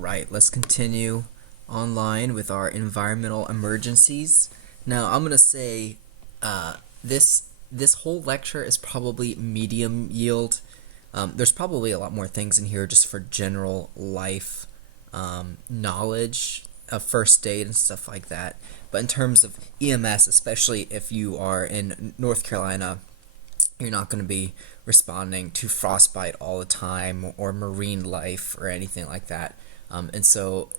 right, let's continue online with our environmental emergencies. Now, I'm gonna say this whole lecture is probably medium yield. There's probably a lot more things in here just for general life knowledge of first aid and stuff like that. But in terms of EMS, especially if you are in North Carolina, you're not going to be responding to frostbite all the time or marine life or anything like that. And so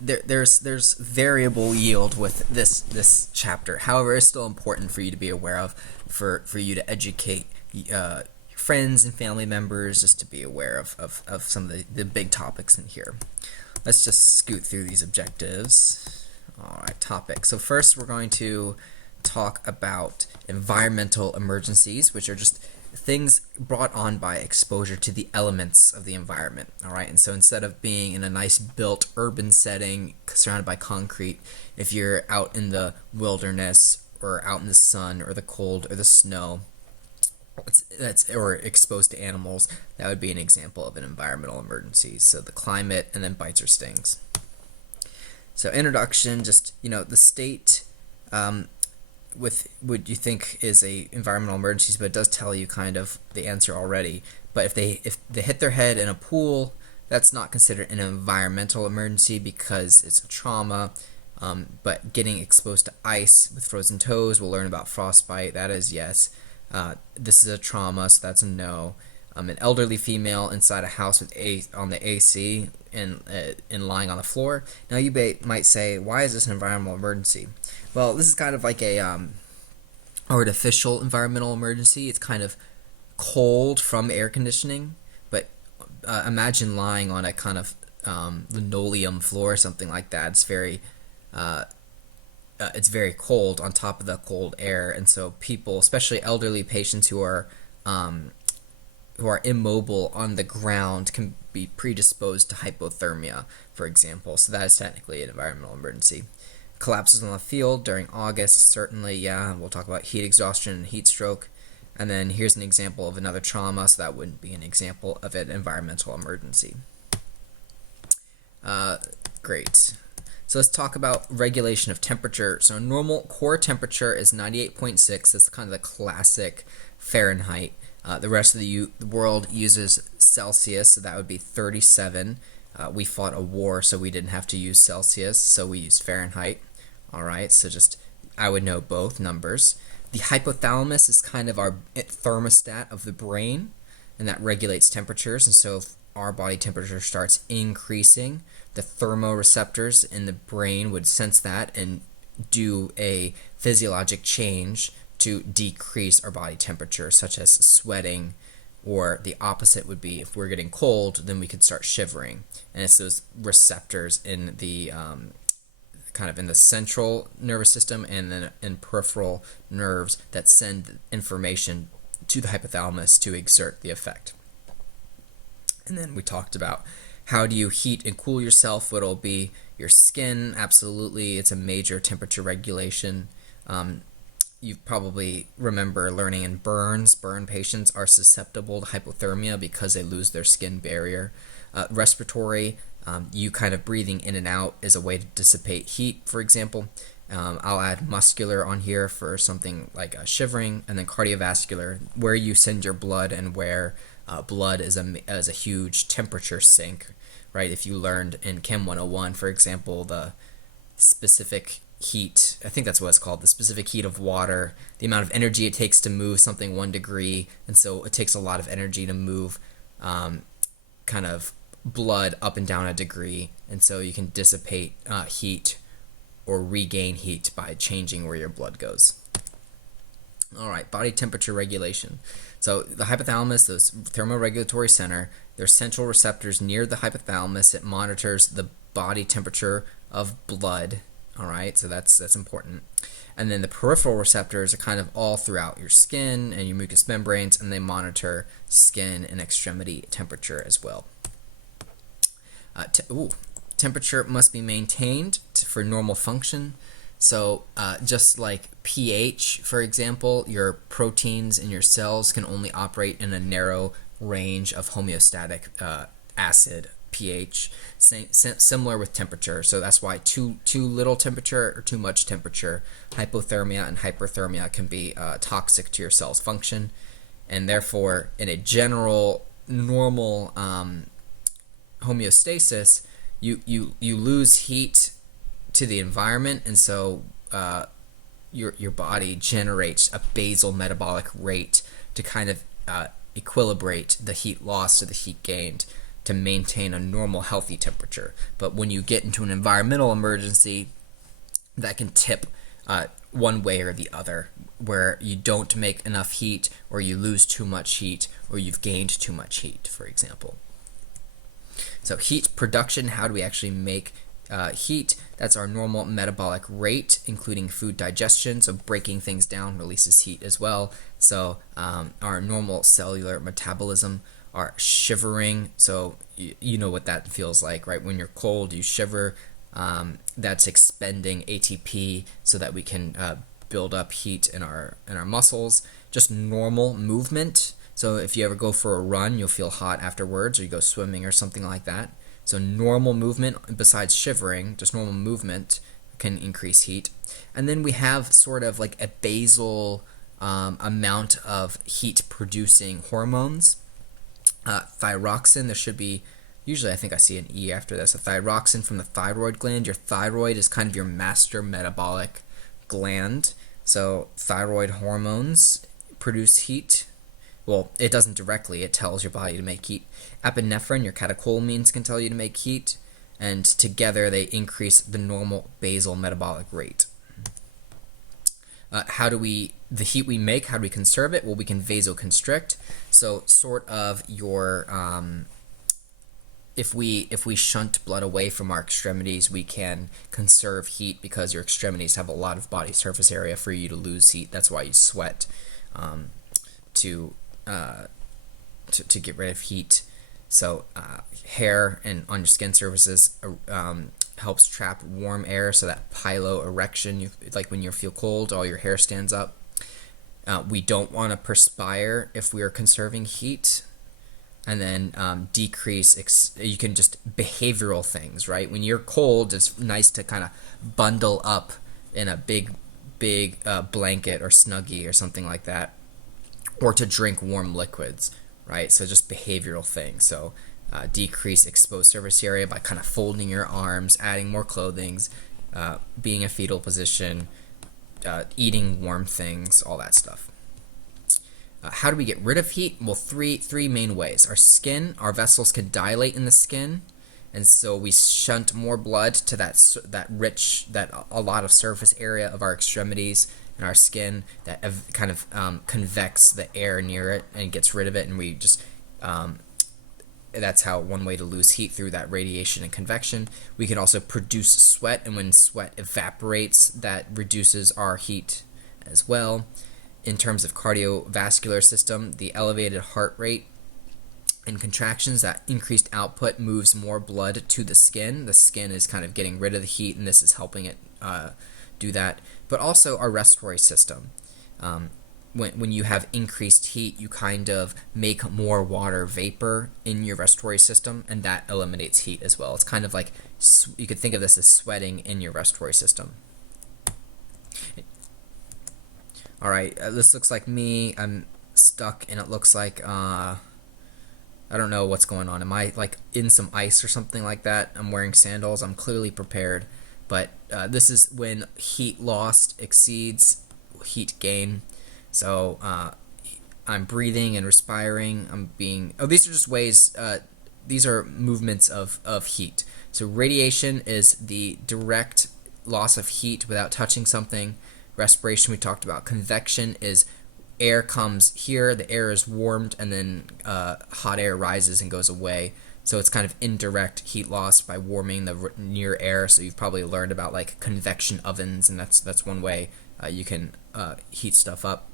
there's variable yield with this chapter. However, it's still important for you to be aware of, for you to educate friends and family members, just to be aware of some of the big topics in here. Let's just scoot through these objectives. All right, topic. So first we're going to talk about environmental emergencies, which are just things brought on by exposure to the elements of the environment. All right, and so instead of being in a nice built urban setting surrounded by concrete, if you're out in the wilderness or out in the sun or the cold or the snow, or exposed to animals, that would be an example of an environmental emergency. So the climate, and then bites or stings. So introduction, just the state with what you think is a environmental emergencies, but it does tell you kind of the answer already. But if they hit their head in a pool, that's not considered an environmental emergency because it's a trauma. But getting exposed to ice with frozen toes, we'll learn about frostbite. That is yes. This is a trauma, so that's a no. An elderly female inside a house with on the AC and lying on the floor. Now you might say, why is this an environmental emergency? Well, this is kind of like a artificial environmental emergency. It's kind of cold from air conditioning, but imagine lying on a kind of linoleum floor or something like that. It's very cold on top of the cold air, and so people, especially elderly patients who are immobile on the ground, can be predisposed to hypothermia, for example. So that is technically an environmental emergency. Collapses on the field during August, certainly, yeah. We'll talk about heat exhaustion and heat stroke. And then here's an example of another trauma, so that wouldn't be an example of an environmental emergency. Great. So let's talk about regulation of temperature. So normal core temperature is 98.6. That's kind of the classic Fahrenheit. The rest of the world uses Celsius, so that would be 37. We fought a war, so we didn't have to use Celsius, so we use Fahrenheit. All right, so just I would know both numbers. The hypothalamus is kind of our thermostat of the brain, and that regulates temperatures. And so if our body temperature starts increasing, the thermoreceptors in the brain would sense that and do a physiologic change to decrease our body temperature, such as sweating, or the opposite would be if we're getting cold, then we could start shivering. And it's those receptors in the kind of in the central nervous system and then in peripheral nerves that send information to the hypothalamus to exert the effect. And then we talked about how do you heat and cool yourself. What'll be your skin? Absolutely, it's a major temperature regulation. You probably remember learning in burns. Burn patients are susceptible to hypothermia because they lose their skin barrier. Respiratory, you kind of breathing in and out is a way to dissipate heat, for example. I'll add muscular on here for something like shivering, and then cardiovascular, where you send your blood and where blood is a huge temperature sink, right? If you learned in Chem 101, for example, the specific heat, I think that's what it's called, the specific heat of water, the amount of energy it takes to move something 1 degree, and so it takes a lot of energy to move kind of blood up and down a degree, and so you can dissipate heat or regain heat by changing where your blood goes. All right, body temperature regulation. So the hypothalamus, the thermoregulatory center, there's central receptors near the hypothalamus. It monitors the body temperature of blood. All right, so that's important. And then the peripheral receptors are kind of all throughout your skin and your mucous membranes, and they monitor skin and extremity temperature as well. Temperature must be maintained for normal function. So just like pH, for example, your proteins in your cells can only operate in a narrow range of homeostatic acid pH. Similar with temperature, so that's why too little temperature or too much temperature, hypothermia and hyperthermia, can be toxic to your cell's function, and therefore in a general normal homeostasis, you lose heat to the environment, and so your body generates a basal metabolic rate to kind of equilibrate the heat loss to the heat gained to maintain a normal healthy temperature. But when you get into an environmental emergency, that can tip one way or the other, where you don't make enough heat, or you lose too much heat, or you've gained too much heat, for example. So heat production, how do we actually make heat? That's our normal metabolic rate, including food digestion, so breaking things down releases heat as well. So our normal cellular metabolism, our shivering, so you know what that feels like, right? When you're cold, you shiver. That's expending ATP so that we can build up heat in our muscles. Just normal movement. So if you ever go for a run, you'll feel hot afterwards, or you go swimming or something like that. So normal movement, besides shivering, just normal movement can increase heat. And then we have sort of like a basal amount of heat producing hormones. Thyroxine, there should be, usually I think I see an E after this, a thyroxine from the thyroid gland. Your thyroid is kind of your master metabolic gland. So thyroid hormones produce heat. Well, it doesn't directly, it tells your body to make heat. Epinephrine, your catecholamines, can tell you to make heat, and together they increase the normal basal metabolic rate. The heat we make, how do we conserve it? Well, we can vasoconstrict. So sort of your, if we shunt blood away from our extremities, we can conserve heat because your extremities have a lot of body surface area for you to lose heat. That's why you sweat, to get rid of heat. So hair and on your skin surfaces helps trap warm air, so that piloerection, like when you feel cold, all your hair stands up. We don't want to perspire if we are conserving heat. And then decrease, you can just behavioral things, right? When you're cold, it's nice to kind of bundle up in a big blanket or Snuggie or something like that, or to drink warm liquids, right? So just behavioral things. So decrease exposed surface area by kind of folding your arms, adding more clothing, being in a fetal position, eating warm things, all that stuff. How do we get rid of heat? Well, three main ways. Our skin, our vessels can dilate in the skin, and so we shunt more blood to that a lot of surface area of our extremities and our skin that kind of convects the air near it and gets rid of it, and we just that's how one way to lose heat, through that radiation and convection. We can also produce sweat, and when sweat evaporates, that reduces our heat as well. In terms of cardiovascular system, the elevated heart rate and contractions, that increased output moves more blood to the skin. The skin is kind of getting rid of the heat, and this is helping it do that. But also our respiratory system. When you have increased heat, you kind of make more water vapor in your respiratory system, and that eliminates heat as well. It's kind of like, you could think of this as sweating in your respiratory system. All right, this looks like me. I'm stuck, and it looks like, I don't know what's going on. Am I like in some ice or something like that? I'm wearing sandals. I'm clearly prepared, but this is when heat lost exceeds heat gain. So I'm breathing and respiring. These are just ways, these are movements of heat. So radiation is the direct loss of heat without touching something. Respiration, we talked about. Convection is air comes here, the air is warmed, and then hot air rises and goes away. So it's kind of indirect heat loss by warming the near air. So you've probably learned about like convection ovens, and that's one way you can heat stuff up.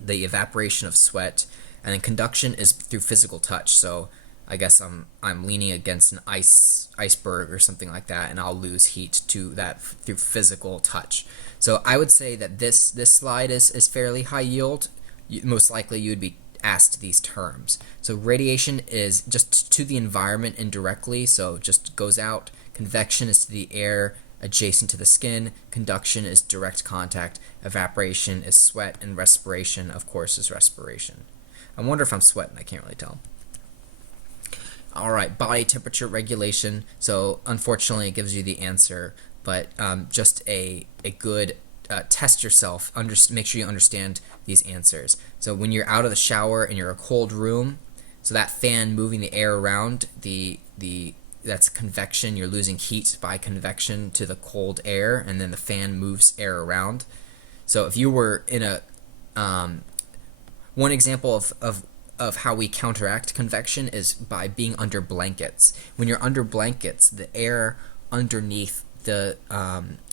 The evaporation of sweat, and then conduction is through physical touch. So I guess I'm leaning against an iceberg or something like that, and I'll lose heat to that through physical touch. So I would say that this slide is fairly high yield. Most likely you would be asked these terms. So radiation is just to the environment indirectly, so just goes out. Convection is to the air adjacent to the skin. Conduction is direct contact. Evaporation is sweat, and respiration, of course, is respiration. I wonder if I'm sweating. I can't really tell. All right, body temperature regulation. So unfortunately, it gives you the answer, but just a good test yourself. Make sure you understand these answers. So when you're out of the shower and you're in a cold room, so that fan moving the air around, that's convection. You're losing heat by convection to the cold air, and then the fan moves air around. So if you were in a one example of how we counteract convection is by being under blankets. When you're under blankets, the air underneath the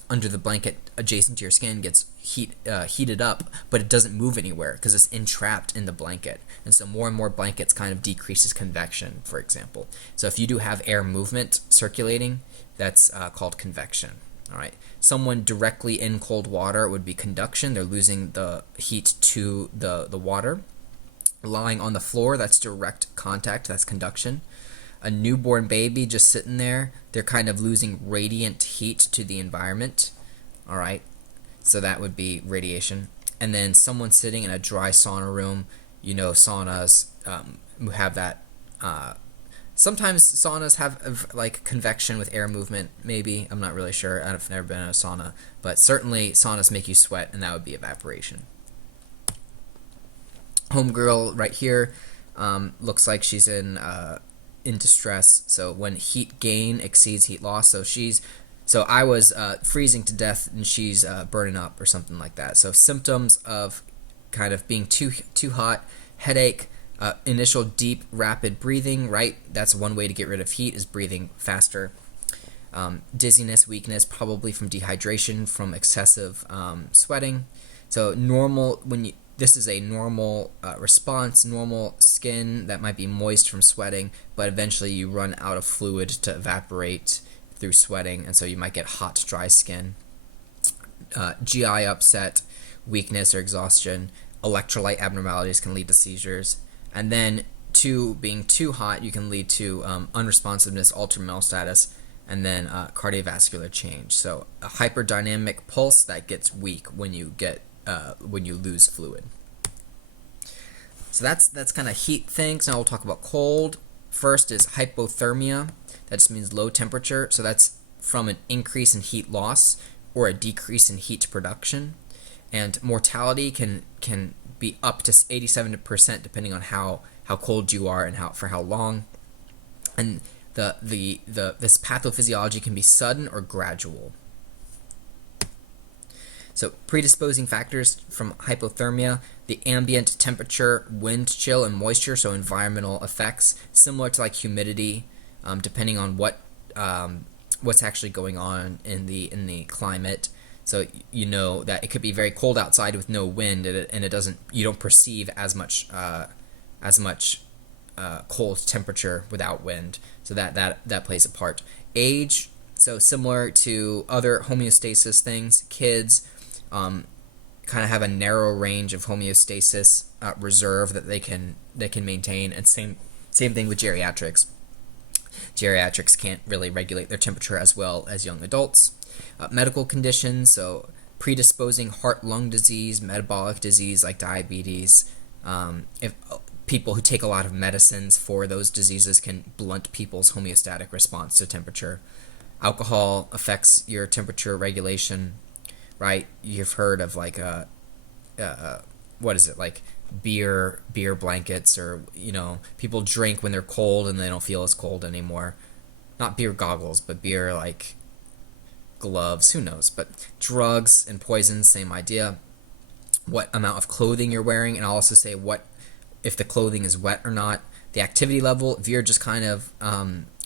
under the blanket adjacent to your skin gets heated up, but it doesn't move anywhere because it's entrapped in the blanket. And so more and more blankets kind of decreases convection, for example. So if you do have air movement circulating, that's called convection. All right. Someone directly in cold water would be conduction. They're losing the heat to the water. Lying on the floor, that's direct contact. That's conduction. A newborn baby just sitting there, they're kind of losing radiant heat to the environment. All right. So that would be radiation. And then someone sitting in a dry sauna room, saunas have that. Sometimes saunas have like convection with air movement, maybe. I'm not really sure. I've never been in a sauna. But certainly saunas make you sweat, and that would be evaporation. Homegirl right here looks like she's in distress. So when heat gain exceeds heat loss, so I was freezing to death and she's burning up or something like that. So symptoms of kind of being too hot: headache, initial deep rapid breathing. Right, that's one way to get rid of heat, is breathing faster. Dizziness, weakness, probably from dehydration from excessive sweating. So this is a normal response, normal skin that might be moist from sweating, but eventually you run out of fluid to evaporate through sweating, and so you might get hot, dry skin. GI upset, weakness or exhaustion, electrolyte abnormalities can lead to seizures, and then being too hot, you can lead to unresponsiveness, altered mental status, and then cardiovascular change. So a hyperdynamic pulse that gets weak when you lose fluid. So that's kind of heat things. Now we'll talk about cold. First is hypothermia. That just means low temperature. So that's from an increase in heat loss or a decrease in heat production. And mortality can be up to 87% depending on how cold you are and for how long. And this pathophysiology can be sudden or gradual. So predisposing factors from hypothermia: the ambient temperature, wind chill, and moisture, so environmental effects, similar to like humidity, depending on what's actually going on in the climate. So that it could be very cold outside with no wind, and you don't perceive as much cold temperature without wind. So that plays a part. Age, so similar to other homeostasis things, kids kind of have a narrow range of homeostasis reserve that they can maintain, and same thing with geriatrics. Geriatrics can't really regulate their temperature as well as young adults. Medical conditions, so predisposing heart-lung disease, metabolic disease like diabetes. If people who take a lot of medicines for those diseases can blunt people's homeostatic response to temperature. Alcohol affects your temperature regulation. Right, you've heard of like what is it, like beer blankets, or people drink when they're cold and they don't feel as cold anymore. Not beer goggles, but beer like gloves. Who knows? But drugs and poisons, same idea. What amount of clothing you're wearing, and I'll also say what if the clothing is wet or not. The activity level, if you're just kind of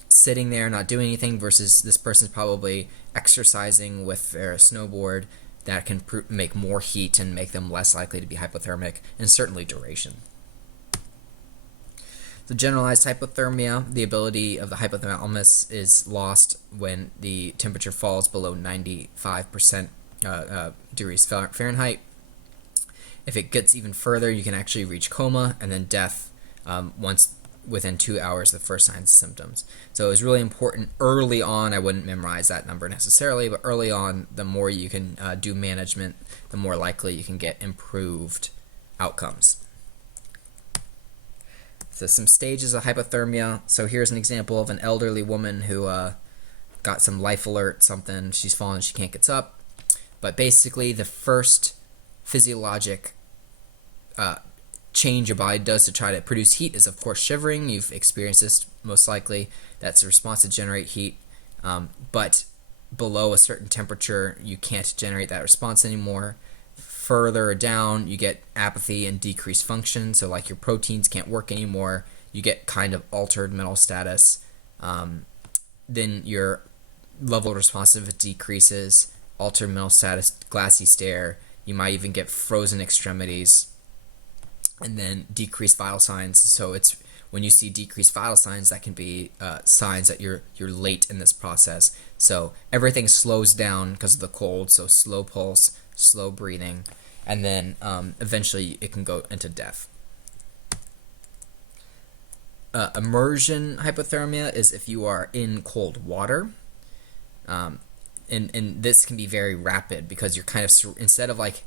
sitting there not doing anything versus this person's probably exercising with their snowboard, that can make more heat and make them less likely to be hypothermic, and certainly duration. The generalized hypothermia, the ability of the hypothalamus is lost when the temperature falls below 95% degrees Fahrenheit. If it gets even further, you can actually reach coma and then death once within 2 hours of the first signs and symptoms. So it's really important early on. I wouldn't memorize that number necessarily, but early on, the more you can do management, the more likely you can get improved outcomes. So some stages of hypothermia. So here's an example of an elderly woman who got some life alert, something, she's fallen, she can't get up. But basically the first physiologic change your body does to try to produce heat is, of course, shivering. You've experienced this most likely. That's a response to generate heat. But below a certain temperature, you can't generate that response anymore. Further down, you get apathy and decreased function. So like your proteins can't work anymore. You get kind of altered mental status. Then your level of responsiveness decreases, altered mental status, glassy stare. You might even get frozen extremities, and then decreased vital signs. So it's when you see decreased vital signs, that can be signs that you're late in this process. So everything slows down because of the cold. So slow pulse, slow breathing, and then eventually it can go into death. Immersion hypothermia is if you are in cold water. And this can be very rapid because you're kind of, instead of like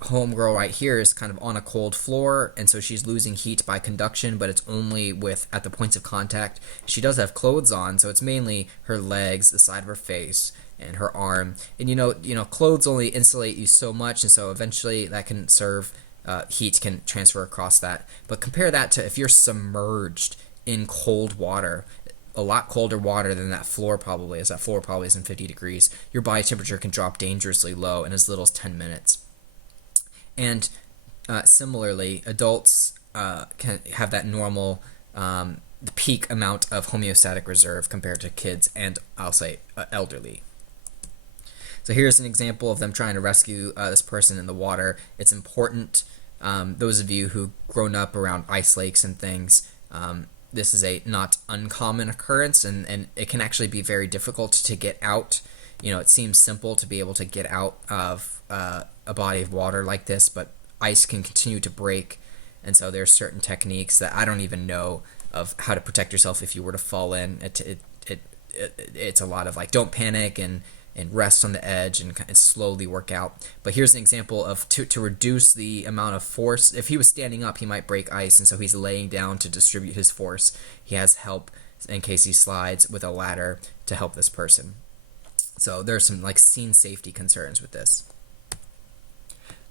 homegirl right here is kind of on a cold floor, and so she's losing heat by conduction, but it's only at the points of contact. She does have clothes on, so it's mainly her legs, the side of her face, and her arm. And you know, clothes only insulate you so much, and so eventually that can serve, heat can transfer across that. But compare that to if you're submerged in cold water, a lot colder water than that floor probably is. That floor probably isn't 50 degrees. Your body temperature can drop dangerously low in as little as 10 minutes. And similarly, adults can have that normal, the peak amount of homeostatic reserve compared to kids and, I'll say, elderly. So here's an example of them trying to rescue this person in the water. It's important, those of you who've grown up around ice lakes and things, this is a not uncommon occurrence, and it can actually be very difficult to get out. It seems simple to be able to get out of a body of water like this, but ice can continue to break, and so there's certain techniques that I don't even know of how to protect yourself if you were to fall in. It's a lot of like, don't panic and rest on the edge and slowly work out. But here's an example of to reduce the amount of force. If he was standing up, he might break ice, and so he's laying down to distribute his force. He has help in case he slides with a ladder to help this person. So there's some like scene safety concerns with this.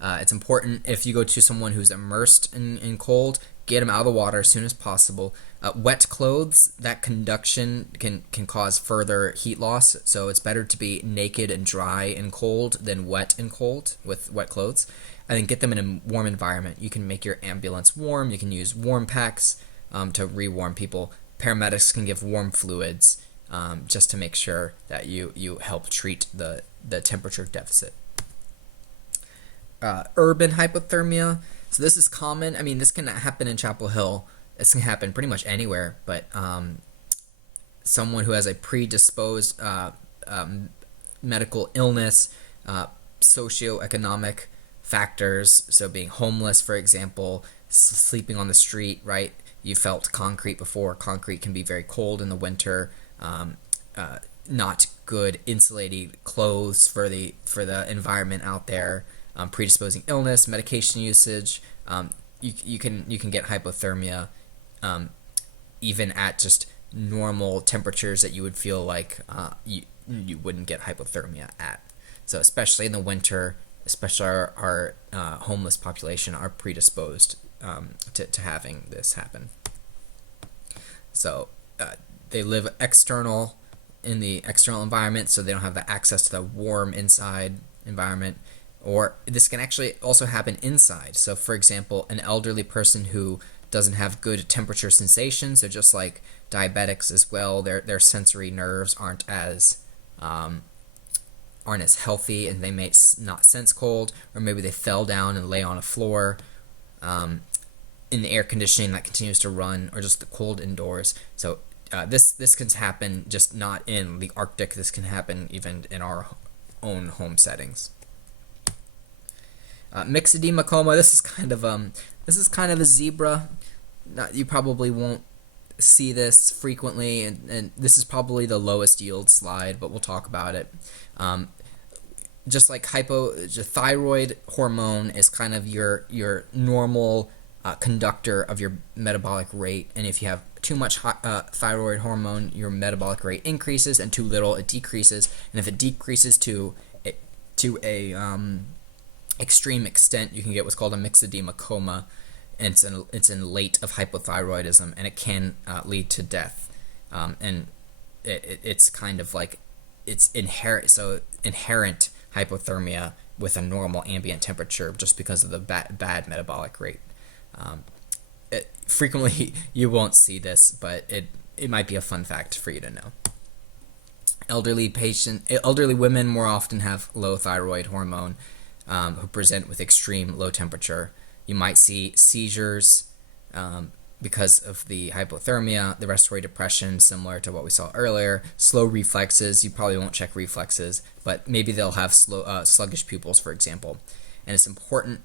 It's important if you go to someone who's immersed in cold, get them out of the water as soon as possible. Wet clothes, that conduction can cause further heat loss, so it's better to be naked and dry and cold than wet and cold with wet clothes. And then get them in a warm environment. You can make your ambulance warm, you can use warm packs to re-warm people. Paramedics can give warm fluids just to make sure that you help treat the temperature deficit. Urban hypothermia. So this is common. I mean, this can happen in Chapel Hill. This can happen pretty much anywhere, but someone who has a predisposed medical illness, socioeconomic factors, so being homeless, for example, sleeping on the street, right? You felt concrete before. Concrete can be very cold in the winter. Not good insulated clothes for the environment out there. Predisposing illness, medication usage. You can get hypothermia even at just normal temperatures that you would feel like you wouldn't get hypothermia at. So especially in the winter, especially our homeless population are predisposed to having this happen. So they live in the external environment, so they don't have the access to the warm inside environment. Or this can actually also happen inside. So for example, an elderly person who doesn't have good temperature sensation, so just like diabetics as well, their sensory nerves aren't as healthy, and they may not sense cold, or maybe they fell down and lay on a floor in the air conditioning that continues to run, or just the cold indoors. So this can happen just not in the Arctic. This can happen even in our own home settings. Myxedema coma. This is kind of a zebra. You probably won't see this frequently, and this is probably the lowest yield slide, but we'll talk about it. Just like thyroid hormone is kind of your normal conductor of your metabolic rate, and if you have too much thyroid hormone, your metabolic rate increases, and too little, it decreases. And if it decreases to a extreme extent, you can get what's called a myxedema coma, and it's in late of hypothyroidism, and it can lead to death. And it's kind of like it's inherent hypothermia with a normal ambient temperature just because of the bad metabolic rate. Frequently you won't see this, but it might be a fun fact for you to know. Elderly women more often have low thyroid hormone, who present with extreme low temperature. You might see seizures because of the hypothermia, the respiratory depression, similar to what we saw earlier, slow reflexes. You probably won't check reflexes, but maybe they'll have sluggish pupils, for example. And it's important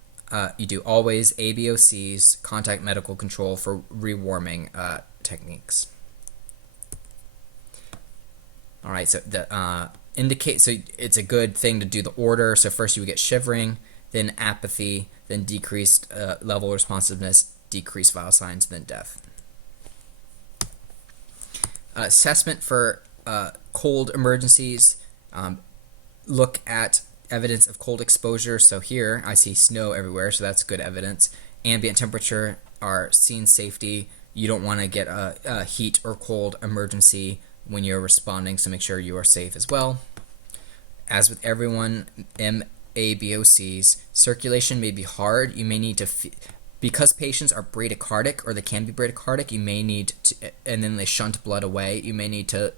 you do always ABOCs, contact medical control for rewarming techniques. All right, so it's a good thing to do the order. So first you would get shivering, then apathy, then decreased level responsiveness, decreased vital signs, then death. Assessment for cold emergencies. Look at evidence of cold exposure. So here I see snow everywhere, so that's good evidence. Ambient temperature are scene safety. You don't want to get a heat or cold emergency when you're responding, so make sure you are safe as well. As with everyone, MABOCs, circulation may be hard. You may need to, because patients are bradycardic, or they can be bradycardic, you may need to, and then they shunt blood away, you may need to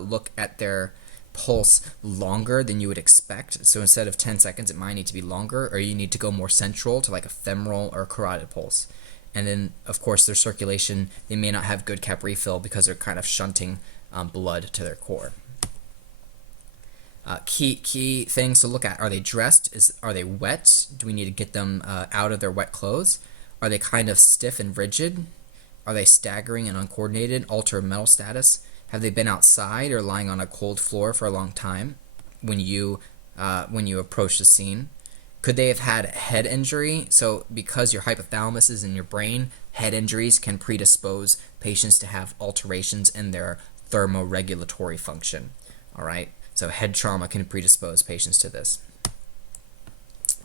look at their pulse longer than you would expect. So instead of 10 seconds, it might need to be longer, or you need to go more central to like a femoral or carotid pulse. And then, of course, their circulation, they may not have good cap refill because they're kind of shunting blood to their core. Key things to look at: are they dressed? Are they wet? Do we need to get them out of their wet clothes? Are they kind of stiff and rigid? Are they staggering and uncoordinated? Alter mental status. Have they been outside or lying on a cold floor for a long time when you approach the scene? Could they have had head injury? So because your hypothalamus is in your brain, head injuries can predispose patients to have alterations in their thermoregulatory function. All right, so head trauma can predispose patients to this.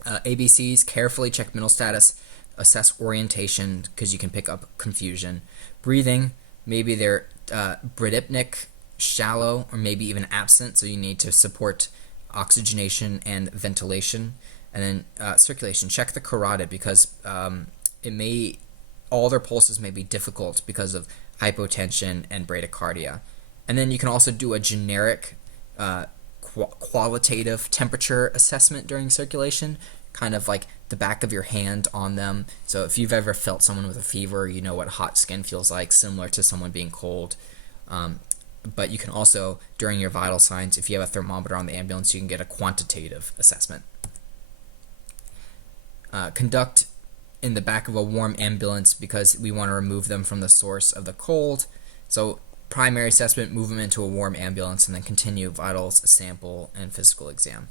ABCs: carefully check mental status, assess orientation because you can pick up confusion. Breathing: maybe they're bradypneic, shallow, or maybe even absent, so you need to support oxygenation and ventilation. And then circulation: check the carotid because all their pulses may be difficult because of hypotension and bradycardia. And then you can also do a generic qualitative temperature assessment during circulation, kind of like the back of your hand on them. So if you've ever felt someone with a fever, you know what hot skin feels like, similar to someone being cold. But you can also, during your vital signs, if you have a thermometer on the ambulance, you can get a quantitative assessment. Conduct in the back of a warm ambulance because we want to remove them from the source of the cold. So primary assessment, move them into a warm ambulance, and then continue vitals, sample, and physical exam.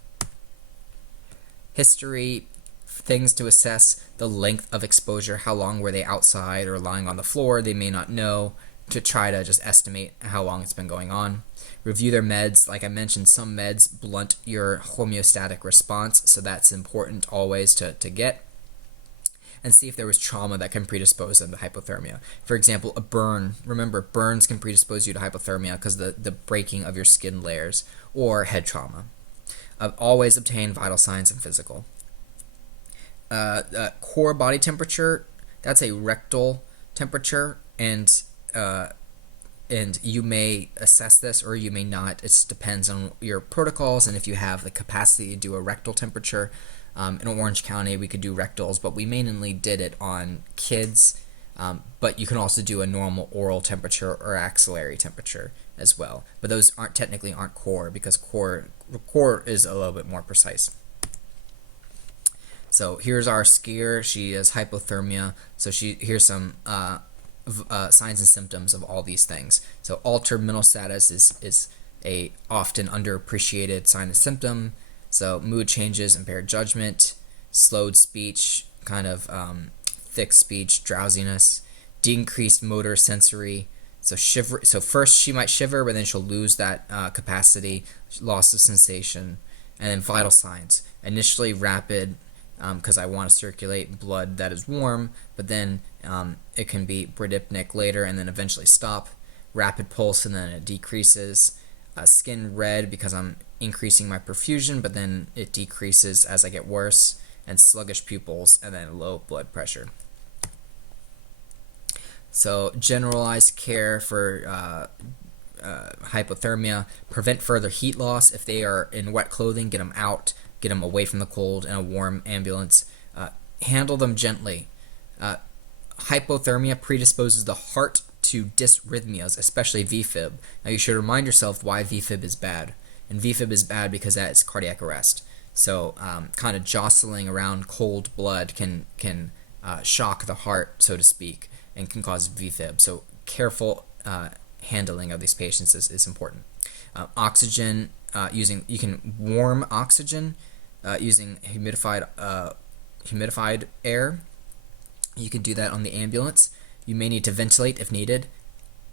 History, things to assess: the length of exposure, how long were they outside or lying on the floor, they may not know, to try to just estimate how long it's been going on. Review their meds. Like I mentioned, some meds blunt your homeostatic response, so that's important always to get. And see if there was trauma that can predispose them to hypothermia. For example, a burn. Remember, burns can predispose you to hypothermia because of the breaking of your skin layers, or head trauma. Always obtain vital signs and physical. Core body temperature, that's a rectal temperature, and you may assess this or you may not. It just depends on your protocols and if you have the capacity to do a rectal temperature. In Orange County, we could do rectals, but we mainly did it on kids. But you can also do a normal oral temperature or axillary temperature as well. But those technically aren't core because core is a little bit more precise. So here's our skier. She has hypothermia. So here's some signs and symptoms of all these things. So altered mental status is a often underappreciated sign and symptom. So mood changes, impaired judgment, slowed speech, kind of thick speech, drowsiness, decreased motor sensory. So shiver. So first she might shiver, but then she'll lose that capacity, loss of sensation, and then vital signs. Initially rapid, because I want to circulate blood that is warm, but then it can be bradypneic later, and then eventually stop. Rapid pulse, and then it decreases. Skin red because I'm increasing my perfusion, but then it decreases as I get worse. And sluggish pupils, and then low blood pressure. So generalized care for hypothermia: prevent further heat loss. If they are in wet clothing, get them out, get them away from the cold in a warm ambulance. Handle them gently. Hypothermia predisposes the heart to dysrhythmias, especially VFib. Now you should remind yourself why VFib is bad. And VFib is bad because that is cardiac arrest. So kind of jostling around cold blood can shock the heart, so to speak, and can cause VFib. So careful handling of these patients is important. Oxygen, you can warm oxygen using humidified air. You can do that on the ambulance. You may need to ventilate if needed.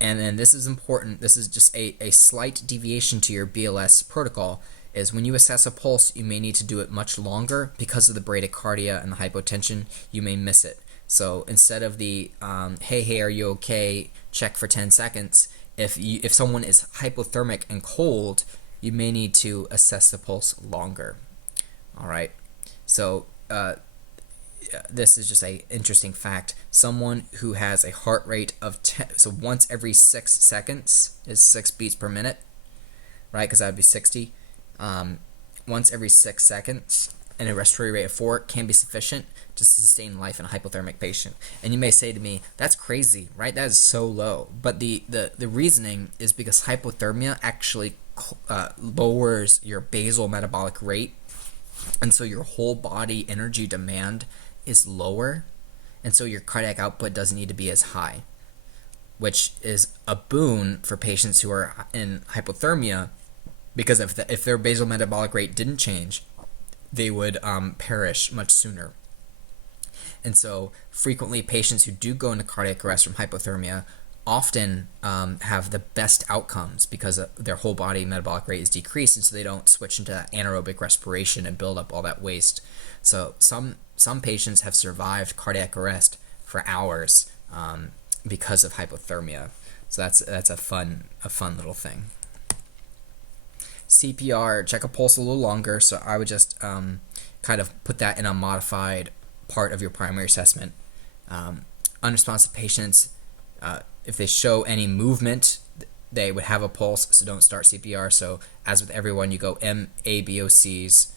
And then this is important. This is just a slight deviation to your BLS protocol. Is when you assess a pulse, you may need to do it much longer because of the bradycardia and the hypotension. You may miss it. So instead of the hey, are you okay? Check for 10 seconds. If someone is hypothermic and cold, you may need to assess the pulse longer. All right. So this is just a interesting fact. Someone who has a heart rate of 10, so once every 6 seconds is 6 beats per minute, right? Because that would be 60. Once every 6 seconds and a respiratory rate of 4 can be sufficient to sustain life in a hypothermic patient. And you may say to me, that's crazy, right? That is so low. But the reasoning is because hypothermia actually lowers your basal metabolic rate, and so your whole body energy demand is lower, and so your cardiac output doesn't need to be as high, which is a boon for patients who are in hypothermia. Because if their basal metabolic rate didn't change, they would perish much sooner. And so frequently patients who do go into cardiac arrest from hypothermia often have the best outcomes because their whole body metabolic rate is decreased, and so they don't switch into anaerobic respiration and build up all that waste. So some patients have survived cardiac arrest for hours because of hypothermia. So that's a fun little thing. CPR, check a pulse a little longer, so I would just kind of put that in a modified part of your primary assessment. Unresponsive patients, if they show any movement, they would have a pulse, so don't start CPR. So as with everyone, you go MABOCs.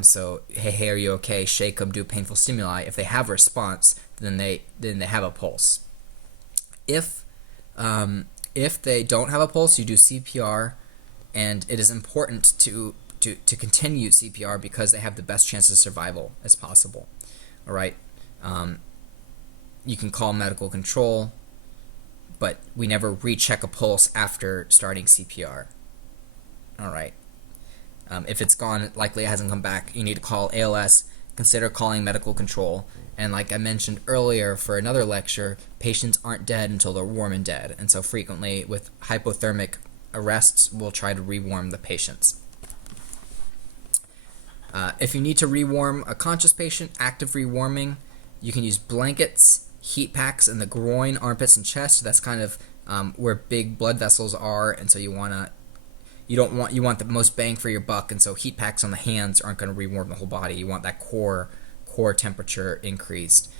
So hey, are you okay? Shake them, do painful stimuli. If they have a response, then they have a pulse. If they don't have a pulse, you do CPR. And it is important to continue CPR because they have the best chance of survival as possible. All right. You can call medical control, but we never recheck a pulse after starting CPR. All right. If it's gone, likely it hasn't come back, you need to call ALS, consider calling medical control. And like I mentioned earlier for another lecture, patients aren't dead until they're warm and dead. And so frequently with hypothermic arrests, we'll try to rewarm the patients. If you need to rewarm a conscious patient, active rewarming, you can use blankets, heat packs in the groin, armpits, and chest. That's kind of where big blood vessels are, and so you want the most bang for your buck, and so heat packs on the hands aren't going to rewarm the whole body. You want that core temperature increased.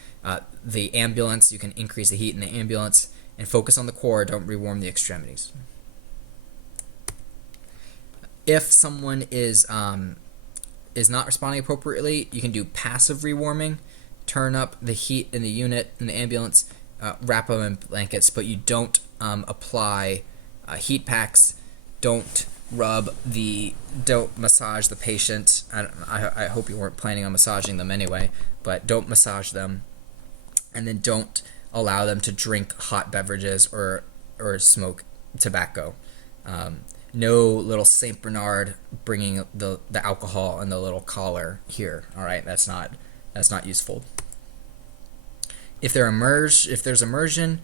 The ambulance, you can increase the heat in the ambulance and focus on the core. Don't rewarm the extremities. If someone is not responding appropriately, you can do passive rewarming. Turn up the heat in the unit, in the ambulance, wrap them in blankets, but you don't apply heat packs. Don't don't massage the patient. I hope you weren't planning on massaging them anyway, but don't massage them, and then don't allow them to drink hot beverages or smoke tobacco. No little Saint Bernard bringing the alcohol and the little collar here. All right, that's not useful. If there's immersion,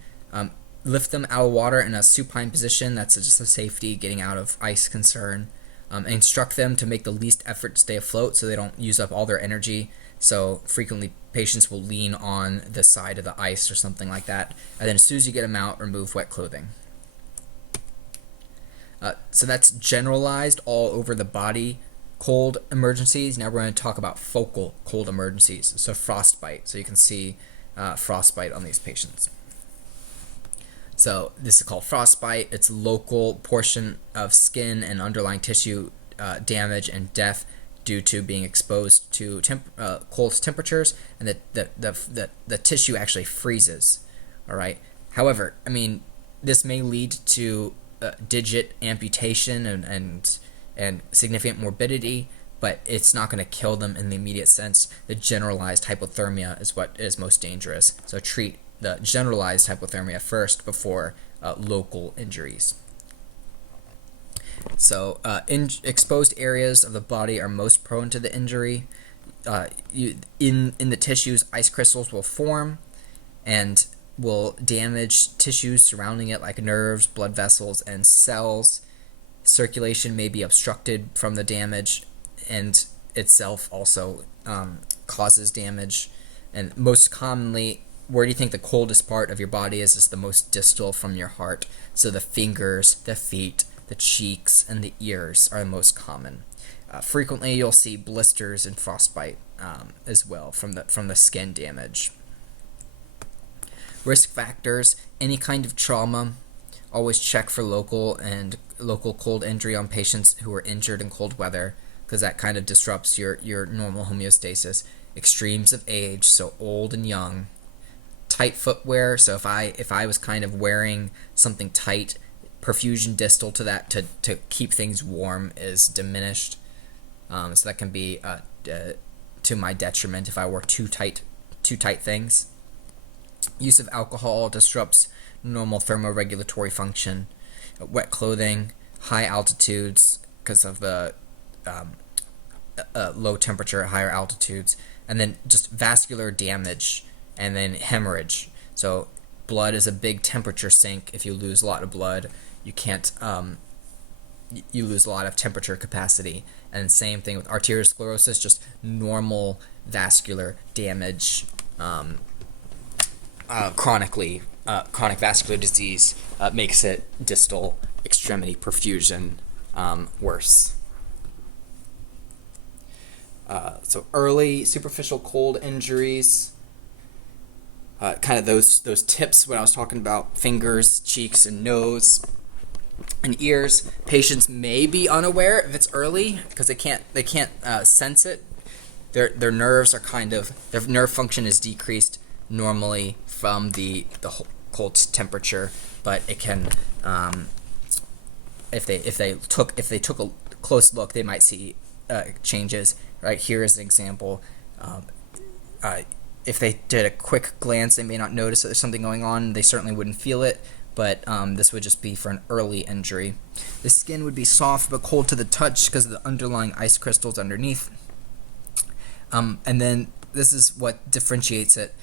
lift them out of water in a supine position. That's just a safety, getting out of ice concern. Instruct them to make the least effort to stay afloat so they don't use up all their energy. So frequently patients will lean on the side of the ice or something like that. And then as soon as you get them out, remove wet clothing. So that's generalized all over the body cold emergencies. Now we're going to talk about focal cold emergencies. So frostbite. So you can see frostbite on these patients. So this is called frostbite. It's local portion of skin and underlying tissue damage and death due to being exposed to cold temperatures, and the tissue actually freezes. All right. However, I mean, this may lead to digit amputation and significant morbidity, but it's not going to kill them in the immediate sense. The generalized hypothermia is what is most dangerous. So treat the generalized hypothermia first before local injuries. So exposed areas of the body are most prone to the injury. In the tissues, ice crystals will form and will damage tissues surrounding it, like nerves, blood vessels, and cells. Circulation may be obstructed from the damage, and itself also causes damage. And most commonly, where do you think the coldest part of your body is? It's the most distal from your heart. So the fingers, the feet, the cheeks, and the ears are the most common. Frequently, you'll see blisters and frostbite as well from the skin damage. Risk factors: any kind of trauma. Always check for local cold injury on patients who are injured in cold weather, because that kind of disrupts your normal homeostasis. Extremes of age, so old and young. Tight footwear, so if I was kind of wearing something tight, perfusion distal to that to keep things warm is diminished. So that can be to my detriment if I wore too tight things. Use of alcohol disrupts normal thermoregulatory function. Wet clothing, high altitudes because of the low temperature at higher altitudes, and then just vascular damage, and then hemorrhage. So blood is a big temperature sink. If you lose a lot of blood, you can't you lose a lot of temperature capacity. And same thing with arteriosclerosis, just normal vascular damage. Chronic vascular disease makes it distal extremity perfusion worse. So early superficial cold injuries, kind of those tips when I was talking about fingers, cheeks, and nose and ears. Patients may be unaware if it's early because they can't sense it. Their nerves are their nerve function is decreased normally from the cold temperature, but it can if they took a close look, they might see changes. Right here is an example. If they did a quick glance, they may not notice that there's something going on. They certainly wouldn't feel it, but this would just be for an early injury. The skin would be soft but cold to the touch because of the underlying ice crystals underneath. And then this is what differentiates it.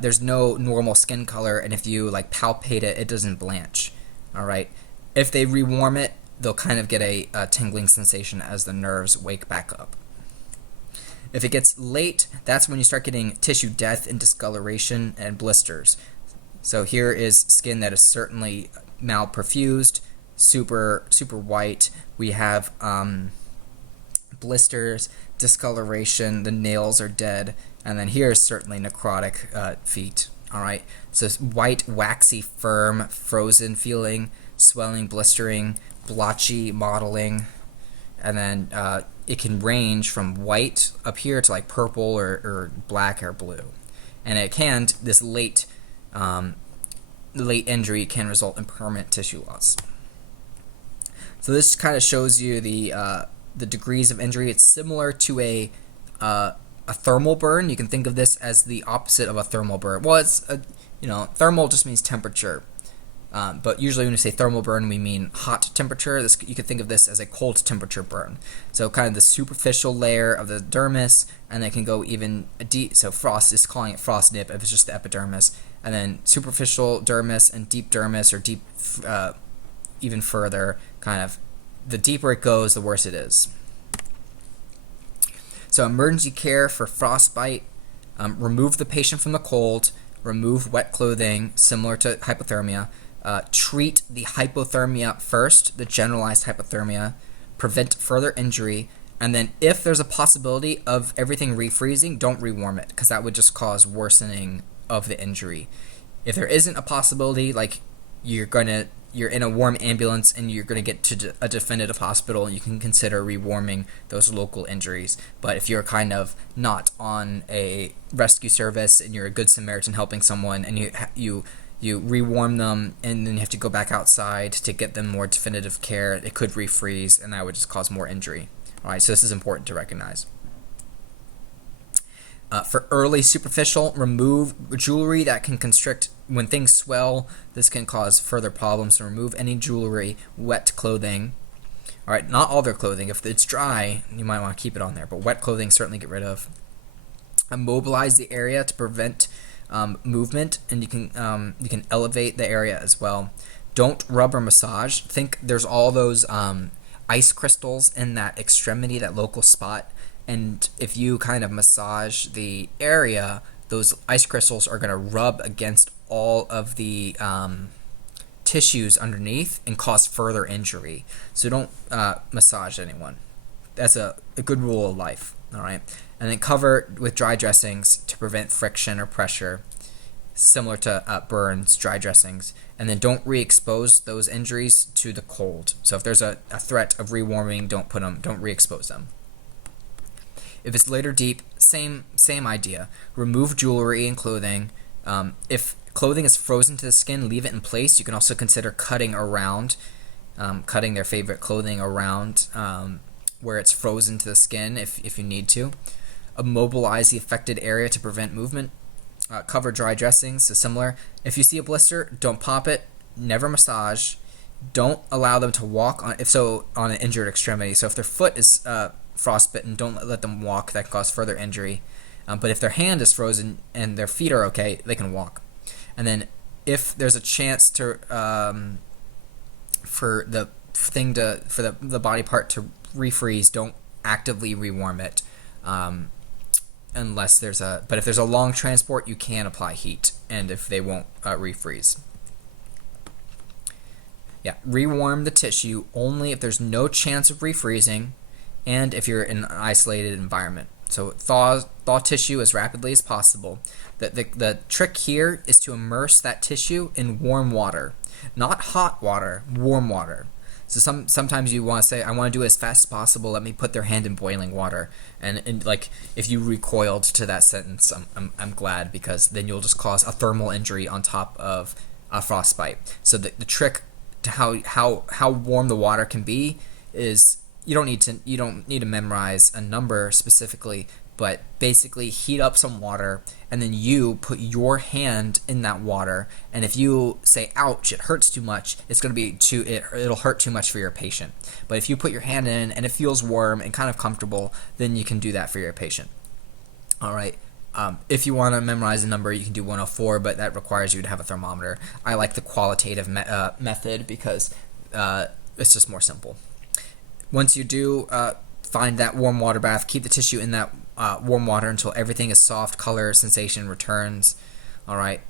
There's no normal skin color, and if you palpate it, it doesn't blanch. All right. If they rewarm it, they'll kind of get a tingling sensation as the nerves wake back up. If it gets late, that's when you start getting tissue death and discoloration and blisters. So here is skin that is certainly malperfused, super white. We have blisters, discoloration, the nails are dead, and then here is certainly necrotic feet. All right, so it's white, waxy, firm, frozen feeling, swelling, blistering, blotchy, mottling, and then it can range from white up here to purple or black or blue. And this late injury can result in permanent tissue loss. So this kind of shows you the degrees of injury. It's similar to a thermal burn. You can think of this as the opposite of a thermal burn. Well, thermal just means temperature. But usually when we say thermal burn, we mean hot temperature. You could think of this as a cold temperature burn. So kind of the superficial layer of the dermis, and it can go even deep. So Frost is calling it frost nip if it's just the epidermis. And then superficial dermis and deep dermis, or deep even further, kind of the deeper it goes, the worse it is. So emergency care for frostbite, remove the patient from the cold, remove wet clothing, similar to hypothermia, treat the hypothermia first, the generalized hypothermia, prevent further injury, and then if there's a possibility of everything refreezing, don't rewarm it, because that would just cause worsening of the injury. If there isn't a possibility, like you're in a warm ambulance and you're going to get to a definitive hospital, you can consider rewarming those local injuries. But if you're kind of not on a rescue service and you're a good Samaritan helping someone, and you rewarm them and then you have to go back outside to get them more definitive care, it could refreeze and that would just cause more injury. All right, so this is important to recognize. For early superficial, remove jewelry that can constrict. When things swell, this can cause further problems. So remove any jewelry, wet clothing. All right, not all their clothing. If it's dry, you might want to keep it on there, but wet clothing certainly get rid of. Immobilize the area to prevent movement, and you can elevate the area as well. Don't rub or massage. Think there's all those ice crystals in that extremity, that local spot. And if you kind of massage the area, those ice crystals are going to rub against all of the tissues underneath and cause further injury. So don't massage anyone. That's a good rule of life. All right. And then cover with dry dressings to prevent friction or pressure, similar to burns, dry dressings. And then don't re-expose those injuries to the cold. So if there's a threat of rewarming, don't re-expose them. If it's later deep, same idea. Remove jewelry and clothing. If clothing is frozen to the skin, leave it in place. You can also consider cutting their favorite clothing around where it's frozen to the skin if you need to. Immobilize the affected area to prevent movement. Cover dry dressings, so similar. If you see a blister, don't pop it. Never massage. Don't allow them to walk on an injured extremity. So if their foot is frostbitten, don't let them walk. That can cause further injury. But if their hand is frozen and their feet are okay, they can walk. And then if there's a chance to for the body part to refreeze, don't actively rewarm it. But if there's a long transport, you can apply heat, and if they won't refreeze. Yeah, rewarm the tissue only if there's no chance of refreezing, and if you're in an isolated environment. So thaw tissue as rapidly as possible. The trick here is to immerse that tissue in warm water, not hot water, warm water. So sometimes you want to say, I want to do it as fast as possible. Let me put their hand in boiling water. And like if you recoiled to that sentence, I'm glad, because then you'll just cause a thermal injury on top of a frostbite. So the trick to how warm the water can be is you don't need to memorize a number specifically, but basically heat up some water and then you put your hand in that water, and if you say ouch, it hurts too much, it'll hurt too much for your patient. But if you put your hand in and it feels warm and kind of comfortable, then you can do that for your patient. All right. If you want to memorize a number, you can do 104, but that requires you to have a thermometer. I like the qualitative method because it's just more simple. Once you do find that warm water bath, keep the tissue in that warm water until everything is soft, color, sensation returns. All right,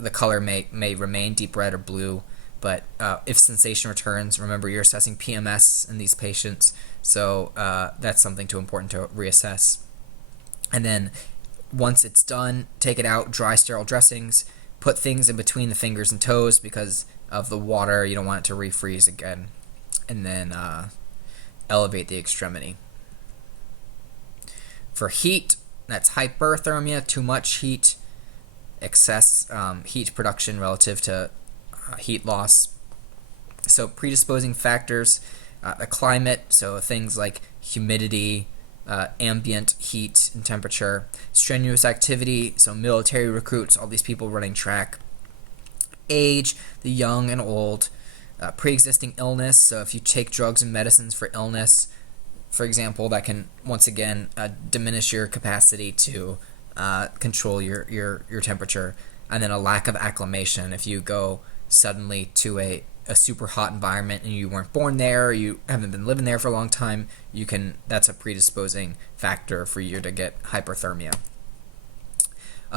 the color may remain deep red or blue, but if sensation returns, remember you're assessing PMS in these patients, so that's something important to reassess. And then once it's done, take it out, dry sterile dressings, put things in between the fingers and toes because of the water, you don't want it to refreeze again, and then elevate the extremity. For heat, that's hyperthermia, too much heat, excess heat production relative to heat loss. So predisposing factors, The climate, so things like humidity, ambient heat and temperature, strenuous activity, so military recruits, all these people running track, age, the young and old, pre-existing illness, so if you take drugs and medicines for illness, for example, that can once again diminish your capacity to control your temperature, and then a lack of acclimation. If you go suddenly to a super hot environment and you weren't born there, or you haven't been living there for a long time, that's a predisposing factor for you to get hyperthermia.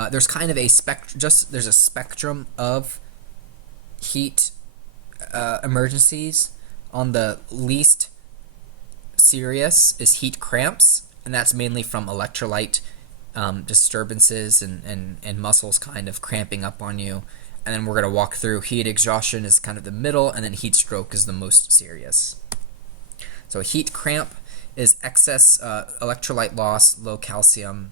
There's kind of a there's a spectrum of heat emergencies. On the least serious is heat cramps, and that's mainly from electrolyte disturbances and muscles kind of cramping up on you. And then we're going to walk through heat exhaustion is kind of the middle, and then heat stroke is the most serious. So heat cramp is excess electrolyte loss, low calcium,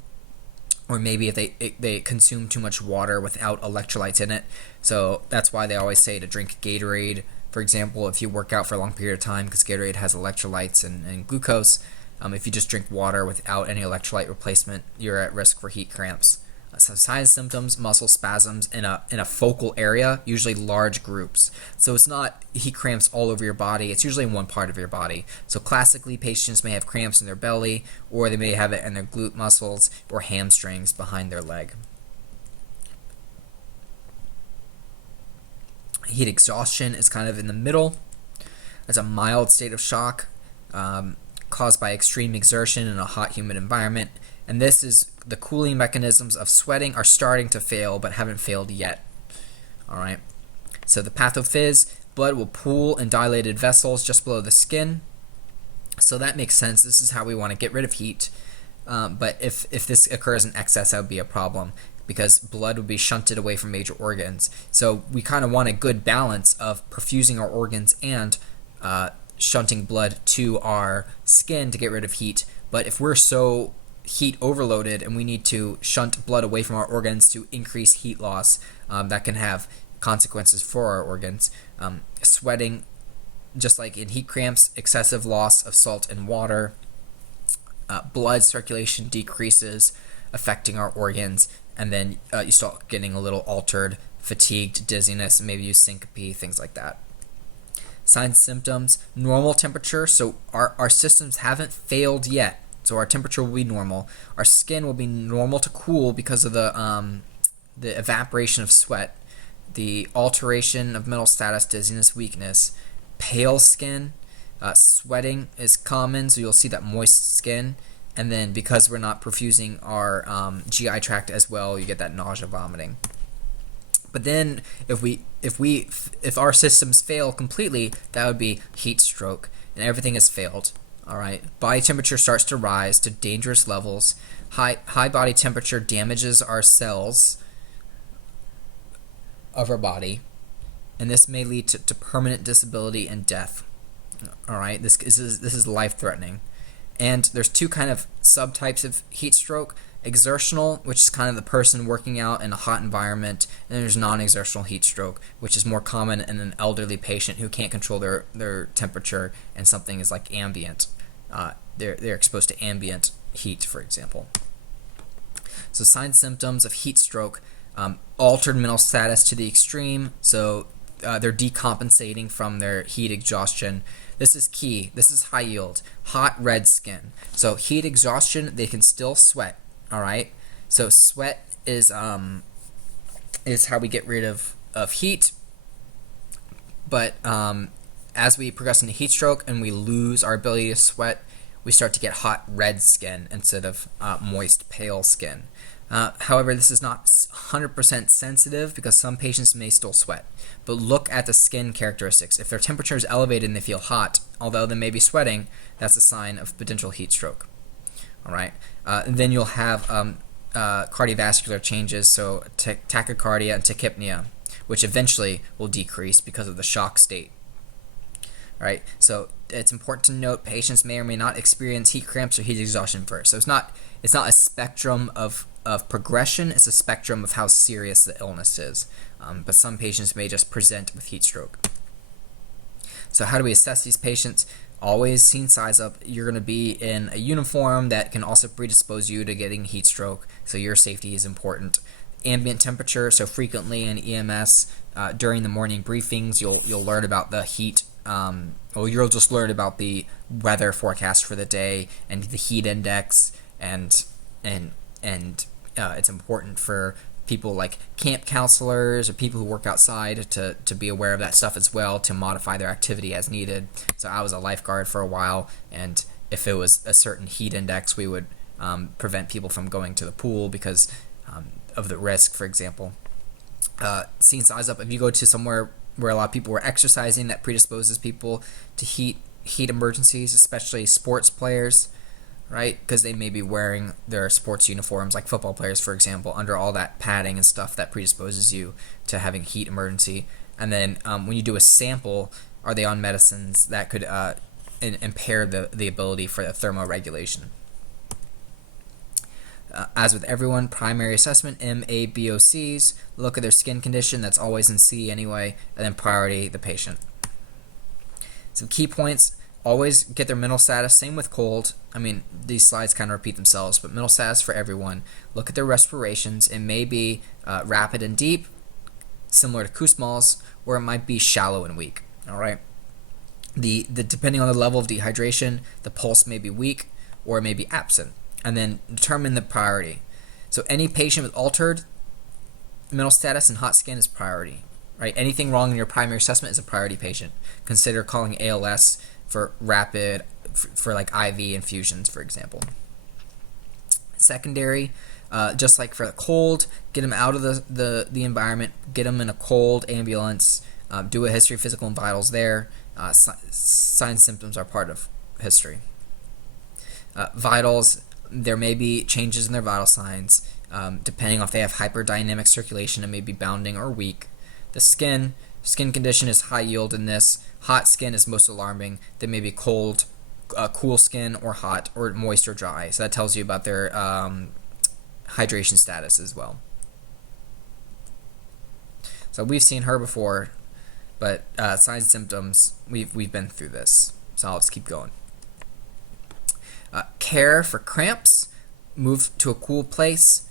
or maybe if they consume too much water without electrolytes in it. So that's why they always say to drink Gatorade, for example, if you work out for a long period of time, because Gatorade has electrolytes and glucose. If you just drink water without any electrolyte replacement, you're at risk for heat cramps. So signs, symptoms, muscle spasms in a focal area, usually large groups. So it's not heat cramps all over your body, it's usually in one part of your body. So classically, patients may have cramps in their belly, or they may have it in their glute muscles or hamstrings behind their leg. Heat exhaustion is kind of in the middle. It's a mild state of shock caused by extreme exertion in a hot, humid environment. And this is the cooling mechanisms of sweating are starting to fail, but haven't failed yet. All right. So the pathophys, blood will pool in dilated vessels just below the skin. So that makes sense. This is how we want to get rid of heat. But if this occurs in excess, that would be a problem, because blood would be shunted away from major organs. So we kind of want a good balance of perfusing our organs and shunting blood to our skin to get rid of heat. But if we're so heat overloaded and we need to shunt blood away from our organs to increase heat loss, that can have consequences for our organs. Sweating, just like in heat cramps, excessive loss of salt and water. Blood circulation decreases, affecting our organs, and then you start getting a little altered, fatigued, dizziness, maybe you syncope, things like that. Signs, symptoms, normal temperature, so our systems haven't failed yet. So our temperature will be normal. Our skin will be normal to cool because of the evaporation of sweat, the alteration of mental status, dizziness, weakness, pale skin, sweating is common, so you'll see that moist skin. And then because we're not perfusing our GI tract as well, you get that nausea, vomiting. But then if our systems fail completely, that would be heat stroke, and everything has failed. All right, body temperature starts to rise to dangerous levels. High body temperature damages our cells of our body, and this may lead to permanent disability and death. All right, this is life-threatening. And there's two kind of subtypes of heat stroke: exertional, which is kind of the person working out in a hot environment, and there's non-exertional heat stroke, which is more common in an elderly patient who can't control their temperature, and something is like ambient. They're exposed to ambient heat, for example. So signs, symptoms of heat stroke: altered mental status to the extreme, so they're decompensating from their heat exhaustion. This is key. This is high yield. Hot red skin. So heat exhaustion, they can still sweat. All right. So sweat is how we get rid of heat. But as we progress into heat stroke and we lose our ability to sweat, we start to get hot red skin instead of moist pale skin. However, this is not 100% sensitive because some patients may still sweat. But look at the skin characteristics. If their temperature is elevated and they feel hot, although they may be sweating, that's a sign of potential heat stroke. All right. And then you'll have cardiovascular changes, so tachycardia and tachypnea, which eventually will decrease because of the shock state. All right. So it's important to note patients may or may not experience heat cramps or heat exhaustion first. So it's not a spectrum of progression, it's a spectrum of how serious the illness is. But some patients may just present with heat stroke. So how do we assess these patients? Always scene size up. You're going to be in a uniform that can also predispose you to getting heat stroke, so your safety is important. Ambient temperature, so frequently in EMS during the morning briefings, you'll learn about the heat. You'll just learn about the weather forecast for the day and the heat index, and it's important for people like camp counselors or people who work outside to be aware of that stuff as well, to modify their activity as needed. So I was a lifeguard for a while, and if it was a certain heat index, we would prevent people from going to the pool because of the risk, for example. Scene size up. If you go to somewhere where a lot of people were exercising, that predisposes people to heat emergencies, especially sports players, right? Because they may be wearing their sports uniforms, like football players, for example, under all that padding and stuff that predisposes you to having heat emergency. And then when you do a sample, are they on medicines that could impair the ability for the thermoregulation? As with everyone, primary assessment, MABOCs, look at their skin condition, that's always in C anyway, and then priority, the patient. Some key points: always get their mental status, same with cold. I mean, these slides kind of repeat themselves, but mental status for everyone. Look at their respirations. It may be rapid and deep, similar to Kussmaul's, or it might be shallow and weak, all right? The depending on the level of dehydration, the pulse may be weak or it may be absent. And then determine the priority. So any patient with altered mental status and hot skin is priority, right? Anything wrong in your primary assessment is a priority patient. Consider calling ALS for rapid, for like IV infusions, for example. Secondary, just like for the cold, get them out of the environment, get them in a cold ambulance, do a history of physical and vitals there. Signs and symptoms are part of history. Vitals, there may be changes in their vital signs, depending on if they have hyperdynamic circulation, it may be bounding or weak. The skin condition is high yield in this. Hot skin is most alarming. They may be cold, cool skin, or hot, or moist or dry. So that tells you about their hydration status as well. So we've seen her before, but signs and symptoms, we've been through this. So I'll just keep going. Care for cramps, move to a cool place.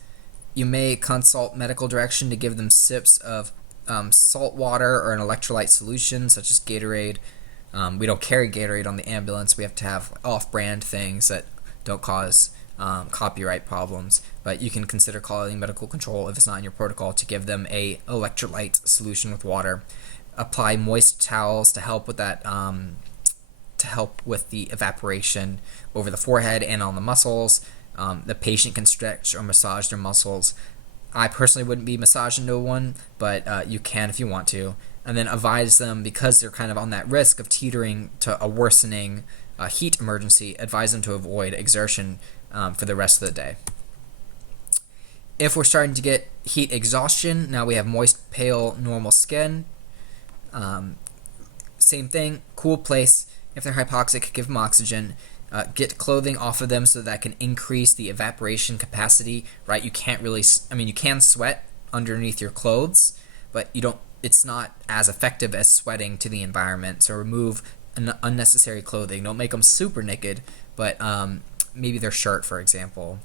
You may consult medical direction to give them sips of salt water or an electrolyte solution such as Gatorade. We don't carry Gatorade on the ambulance. We have to have off-brand things that don't cause copyright problems, but you can consider calling medical control if it's not in your protocol to give them a electrolyte solution with water. Apply moist towels to help with that, to help with the evaporation over the forehead and on the muscles. The patient can stretch or massage their muscles. I personally wouldn't be massaging no one, but you can if you want to. And then advise them, because they're kind of on that risk of teetering to a worsening heat emergency, advise them to avoid exertion for the rest of the day. If we're starting to get heat exhaustion, now we have moist, pale, normal skin. Same thing, cool place. If they're hypoxic, give them oxygen. Get clothing off of them so that can increase the evaporation capacity, right? You can't really, you can sweat underneath your clothes, but it's not as effective as sweating to the environment. So remove unnecessary clothing. Don't make them super naked, but maybe their shirt, for example.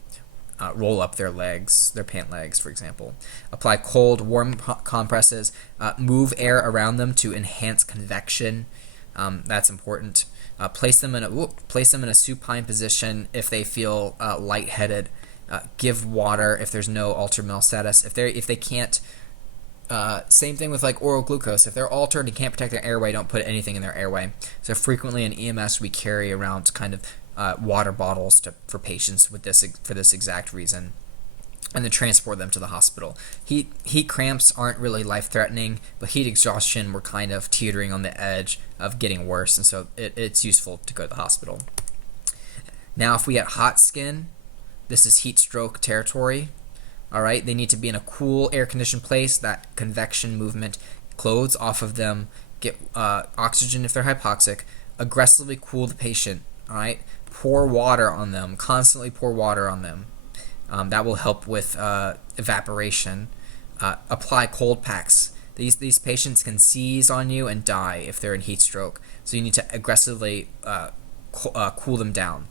Roll up their legs, their pant legs, for example. Apply cold, warm compresses. Move air around them to enhance convection. That's important. Place them in a supine position if they feel lightheaded. Give water if there's no altered mental status. If they can't, same thing with like oral glucose. If they're altered and can't protect their airway, don't put anything in their airway. So frequently in EMS we carry around kind of water bottles for patients for this exact reason, and then transport them to the hospital. Heat cramps aren't really life-threatening, but heat exhaustion, we're kind of teetering on the edge of getting worse, and so it's useful to go to the hospital. Now, if we get hot skin, this is heat stroke territory. All right, they need to be in a cool, air-conditioned place. That convection movement, clothes off of them, get oxygen if they're hypoxic. Aggressively cool the patient. All right, pour water on them. Constantly pour water on them. That will help with evaporation. Apply cold packs. These patients can seize on you and die if they're in heat stroke. So you need to aggressively cool them down.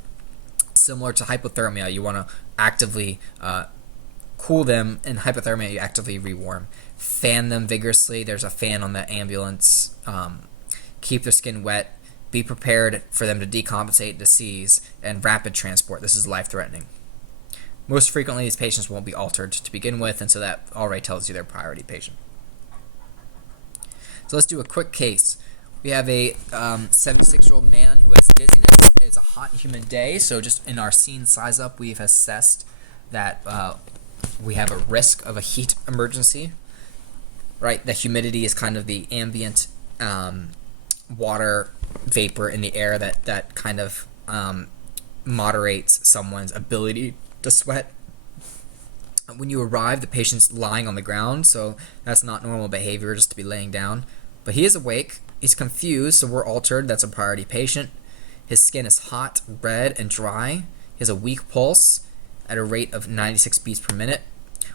Similar to hypothermia, you want to actively cool them. In hypothermia, you actively rewarm. Fan them vigorously. There's a fan on the ambulance. Keep their skin wet. Be prepared for them to decompensate, to seize, and rapid transport. This is life-threatening. Most frequently, these patients won't be altered to begin with, and so that already tells you they're a priority patient. So let's do a quick case. We have a 76-year-old man who has dizziness. It's a hot, humid day, so just in our scene size up, we've assessed that we have a risk of a heat emergency. Right, the humidity is kind of the ambient water vapor in the air that kind of moderates someone's ability to sweat. When you arrive, the patient's lying on the ground, so that's not normal behavior just to be laying down. But he is awake. He's confused, so we're altered. That's a priority patient. His skin is hot, red, and dry. He has a weak pulse at a rate of 96 beats per minute.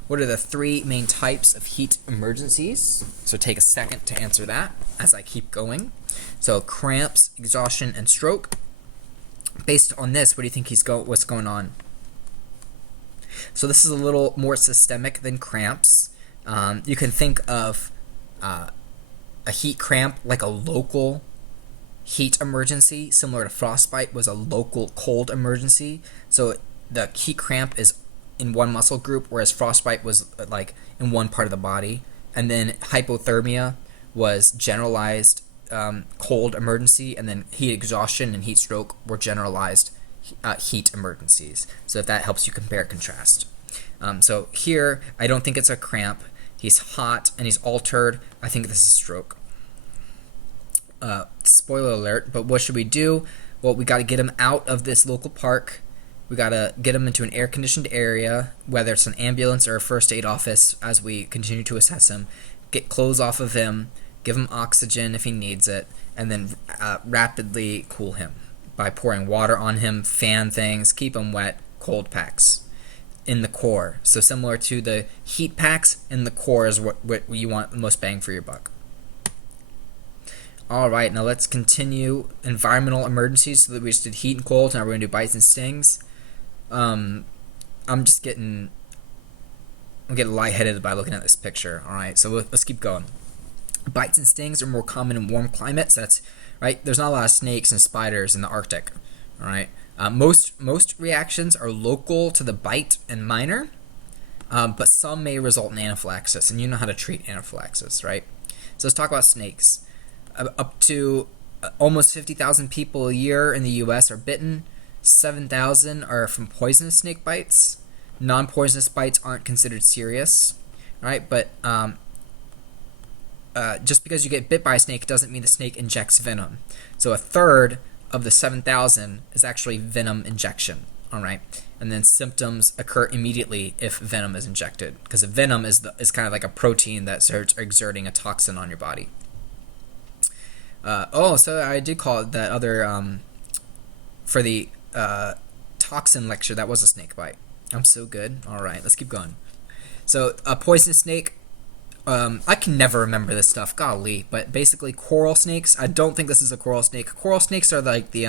What are the three main types of heat emergencies? So take a second to answer that as I keep going. So cramps, exhaustion, and stroke. Based on this, what do you think what's going on? So this is a little more systemic than cramps. You can think of a heat cramp like a local heat emergency, similar to frostbite was a local cold emergency. So the heat cramp is in one muscle group, whereas frostbite was like in one part of the body. And then hypothermia was generalized cold emergency, and then heat exhaustion and heat stroke were generalized heat emergencies. So if that helps you compare and contrast. So here, I don't think it's a cramp. He's hot and he's altered. I think this is stroke. Spoiler alert, but what should we do? Well, we got to get him out of this local park. We got to get him into an air-conditioned area, whether it's an ambulance or a first aid office, as we continue to assess him. Get clothes off of him, give him oxygen if he needs it, and then rapidly cool him by pouring water on him, fan things, keep him wet, cold packs in the core. So similar to the heat packs, in the core is what you want the most bang for your buck. Alright, now let's continue environmental emergencies. So that we just did heat and cold, now we're going to do bites and stings. I'm getting lightheaded by looking at this picture. Alright, so let's keep going. Bites and stings are more common in warm climates. That's right. There's not a lot of snakes and spiders in the Arctic. Alright. Most reactions are local to the bite and minor, but some may result in anaphylaxis, and you know how to treat anaphylaxis, right? So let's talk about snakes. Up to almost 50,000 people a year in the U.S. are bitten. 7,000 are from poisonous snake bites. Non-poisonous bites aren't considered serious, right? But just because you get bit by a snake doesn't mean the snake injects venom. So a third of the 7,000 is actually venom injection, all right? And then symptoms occur immediately if venom is injected, because the venom is kind of like a protein that starts exerting a toxin on your body. So I did call it that other, for the toxin lecture, that was a snake bite. I'm so good. All right, let's keep going. So a poisonous snake, I can never remember this stuff, golly, but basically coral snakes, I don't think this is a coral snake. Coral snakes are like the,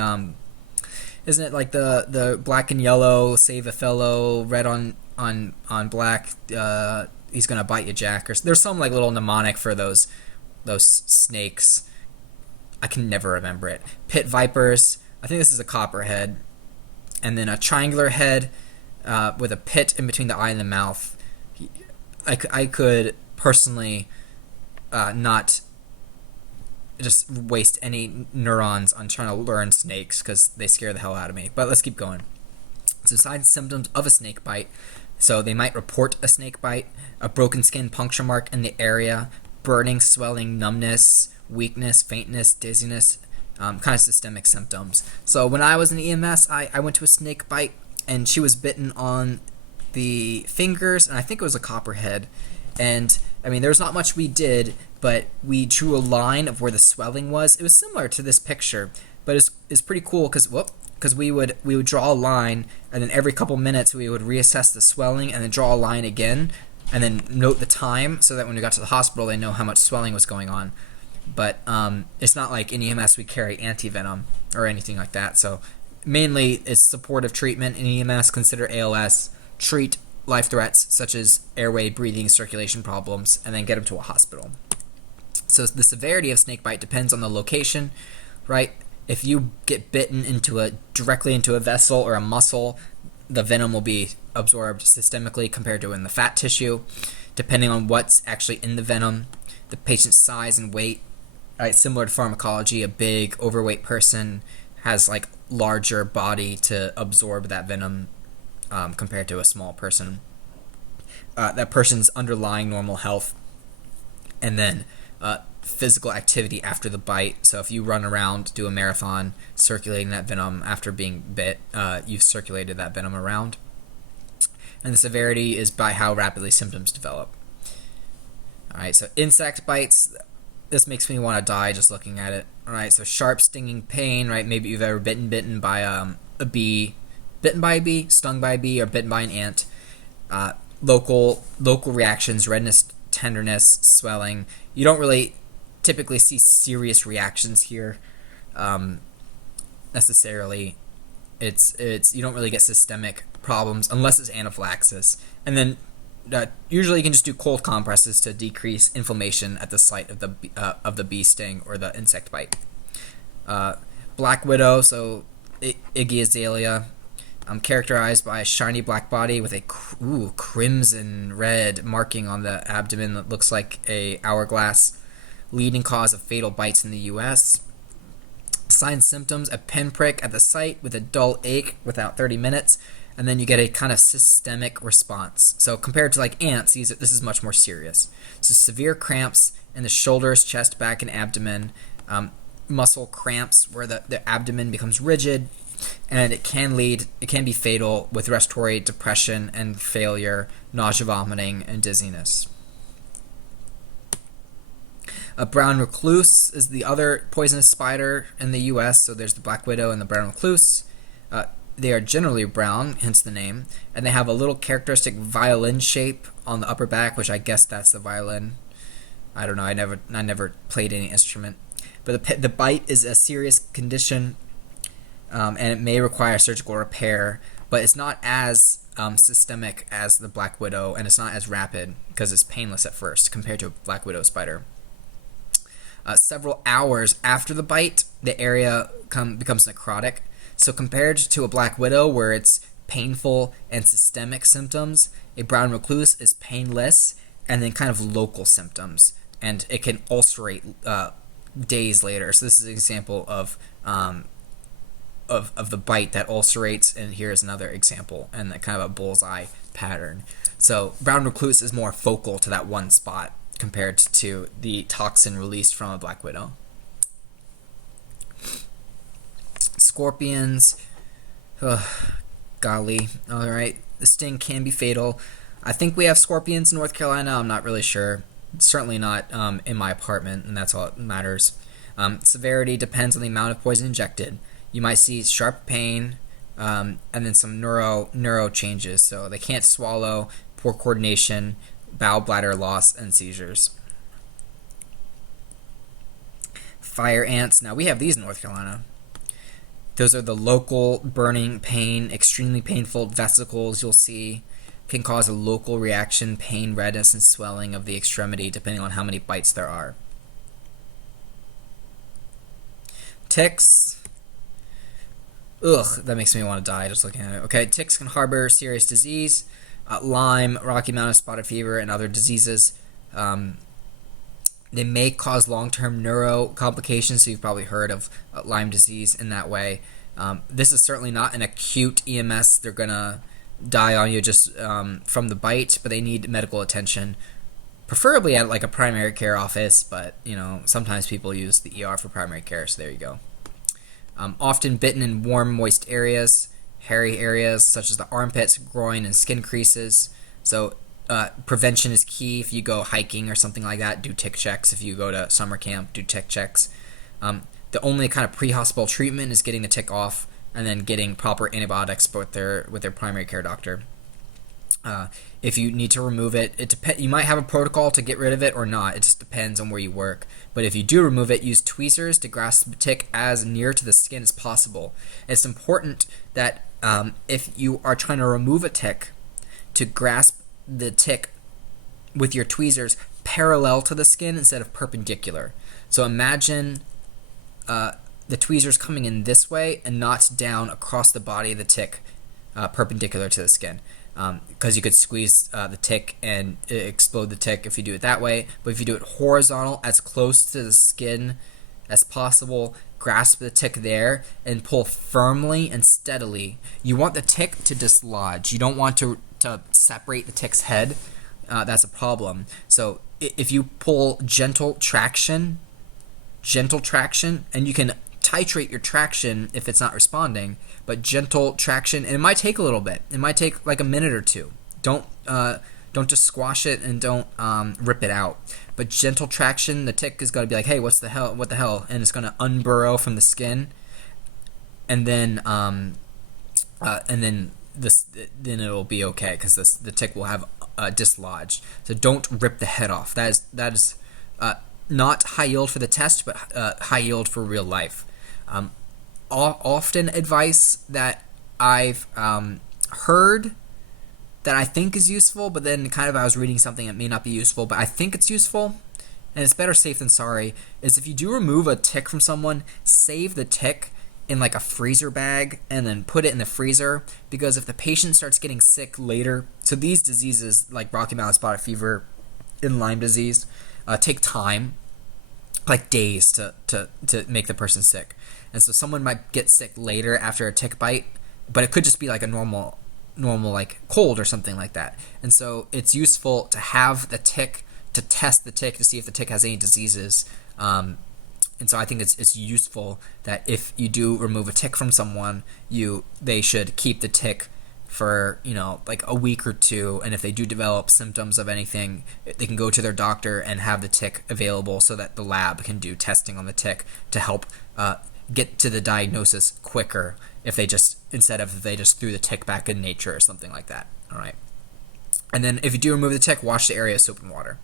isn't it like the black and yellow, save a fellow, red on black, he's gonna bite you, Jack, or there's some like little mnemonic for those snakes. I can never remember it. Pit vipers, I think this is a copperhead, and then a triangular head with a pit in between the eye and the mouth. I could personally not just waste any neurons on trying to learn snakes because they scare the hell out of me. But let's keep going. So signs and symptoms of a snake bite. So they might report a snake bite, a broken skin puncture mark in the area, burning, swelling, numbness, weakness, faintness, dizziness, kind of systemic symptoms. So when I was in EMS, I went to a snake bite, and she was bitten on the fingers, and I think it was a copperhead. And I mean, there's not much we did, but we drew a line of where the swelling was. It was similar to this picture, but it's pretty cool because we would draw a line, and then every couple minutes we would reassess the swelling and then draw a line again, and then note the time so that when we got to the hospital, they know how much swelling was going on. But it's not like in EMS we carry antivenom or anything like that. So mainly it's supportive treatment in EMS. Consider ALS, treat life threats such as airway, breathing, circulation problems, and then get them to a hospital. So the severity of snake bite depends on the location, right? If you get bitten directly into a vessel or a muscle, the venom will be absorbed systemically compared to in the fat tissue, depending on what's actually in the venom, the patient's size and weight. Right, similar to pharmacology, a big overweight person has like larger body to absorb that venom compared to a small person. That person's underlying normal health, and then physical activity after the bite. So if you run around, do a marathon, circulating that venom after being bit, you've circulated that venom around. And the severity is by how rapidly symptoms develop. All right, so insect bites. This makes me want to die just looking at it. All right, so sharp stinging pain, right? Maybe you've ever bitten by a bee, stung by a bee, or bitten by an ant. Local reactions, redness, tenderness, swelling. You don't really typically see serious reactions here necessarily. It's you don't really get systemic problems unless it's anaphylaxis, and then usually you can just do cold compresses to decrease inflammation at the site of the bee sting or the insect bite. Black widow, so Iggy azalea, characterized by a shiny black body with a crimson red marking on the abdomen that looks like a hourglass, leading cause of fatal bites in the U.S. Signs, symptoms: a pinprick at the site with a dull ache without 30 minutes, and then you get a kind of systemic response. So compared to like ants, this is much more serious. So severe cramps in the shoulders, chest, back, and abdomen, muscle cramps where the abdomen becomes rigid, and it can be fatal with respiratory depression and failure, nausea, vomiting, and dizziness. A brown recluse is the other poisonous spider in the U.S. So there's the black widow and the brown recluse. They are generally brown, hence the name, and they have a little characteristic violin shape on the upper back, which I guess that's the violin. I don't know. I never played any instrument, but the bite is a serious condition, and it may require surgical repair. But it's not as systemic as the black widow, and it's not as rapid because it's painless at first compared to a black widow spider. Several hours after the bite, the area becomes necrotic. So compared to a black widow where it's painful and systemic symptoms, a brown recluse is painless and then kind of local symptoms, and it can ulcerate days later. So this is an example of the bite that ulcerates, and here's another example, and kind of a bullseye pattern. So brown recluse is more focal to that one spot compared to the toxin released from a black widow. Scorpions, golly, all right. The sting can be fatal. I think we have scorpions in North Carolina. I'm not really sure. Certainly not in my apartment, and that's all that matters. Severity depends on the amount of poison injected. You might see sharp pain and then some neuro changes. So they can't swallow, poor coordination, bowel bladder loss, and seizures. Fire ants. Now we have these in North Carolina. Those are the local burning pain, extremely painful vesicles you'll see. Can cause a local reaction, pain, redness, and swelling of the extremity depending on how many bites there are. Ticks. That makes me want to die just looking at it. Okay, ticks can harbor serious disease, Lyme, Rocky Mountain spotted fever, and other diseases. They may cause long-term neuro complications, so you've probably heard of Lyme disease in that way. This is certainly not an acute EMS. They're going to die on you just from the bite, but they need medical attention, preferably at like a primary care office, but sometimes people use the ER for primary care, so there you go. Often bitten in warm, moist areas, hairy areas such as the armpits, groin, and skin creases. So prevention is key. If you go hiking or something like that, do tick checks. If you go to summer camp, do tick checks. The only kind of pre-hospital treatment is getting the tick off and then getting proper antibiotics with their primary care doctor. If you need to remove it, you might have a protocol to get rid of it or not. It just depends on where you work. But if you do remove it, use tweezers to grasp the tick as near to the skin as possible. It's important that if you are trying to remove a tick, to grasp the tick with your tweezers parallel to the skin instead of perpendicular. So imagine the tweezers coming in this way and not down across the body of the tick, perpendicular to the skin. Because you could squeeze the tick and explode the tick if you do it that way. But if you do it horizontal, as close to the skin as possible, grasp the tick there and pull firmly and steadily. You want the tick to dislodge. You don't want to separate the tick's head. That's a problem. So if you pull gentle traction, and you can titrate your traction if it's not responding, but gentle traction, and it might take a little bit. It might take like a minute or two. Don't just squash it and don't rip it out. But gentle traction, the tick is going to be like, hey, what the hell? And it's going to unburrow from the skin, and then then it'll be okay because the tick will have dislodged. So don't rip the head off. That is not high yield for the test, but high yield for real life. Often advice that I've heard that I think is useful, but then kind of I was reading something that may not be useful, but I think it's useful, and it's better safe than sorry, is if you do remove a tick from someone, save the tick in like a freezer bag and then put it in the freezer, because if the patient starts getting sick later, so these diseases like Rocky Mountain spotted fever and Lyme disease take time, like days to make the person sick. And so someone might get sick later after a tick bite, but it could just be like a normal like cold or something like that. And so it's useful to have the tick, to test the tick to see if the tick has any diseases. And so I think it's useful that if you do remove a tick from someone, they should keep the tick for like a week or two, and if they do develop symptoms of anything, they can go to their doctor and have the tick available so that the lab can do testing on the tick to help get to the diagnosis quicker instead of they just threw the tick back in nature or something like that. All right. And then if you do remove the tick, wash the area with soap and water.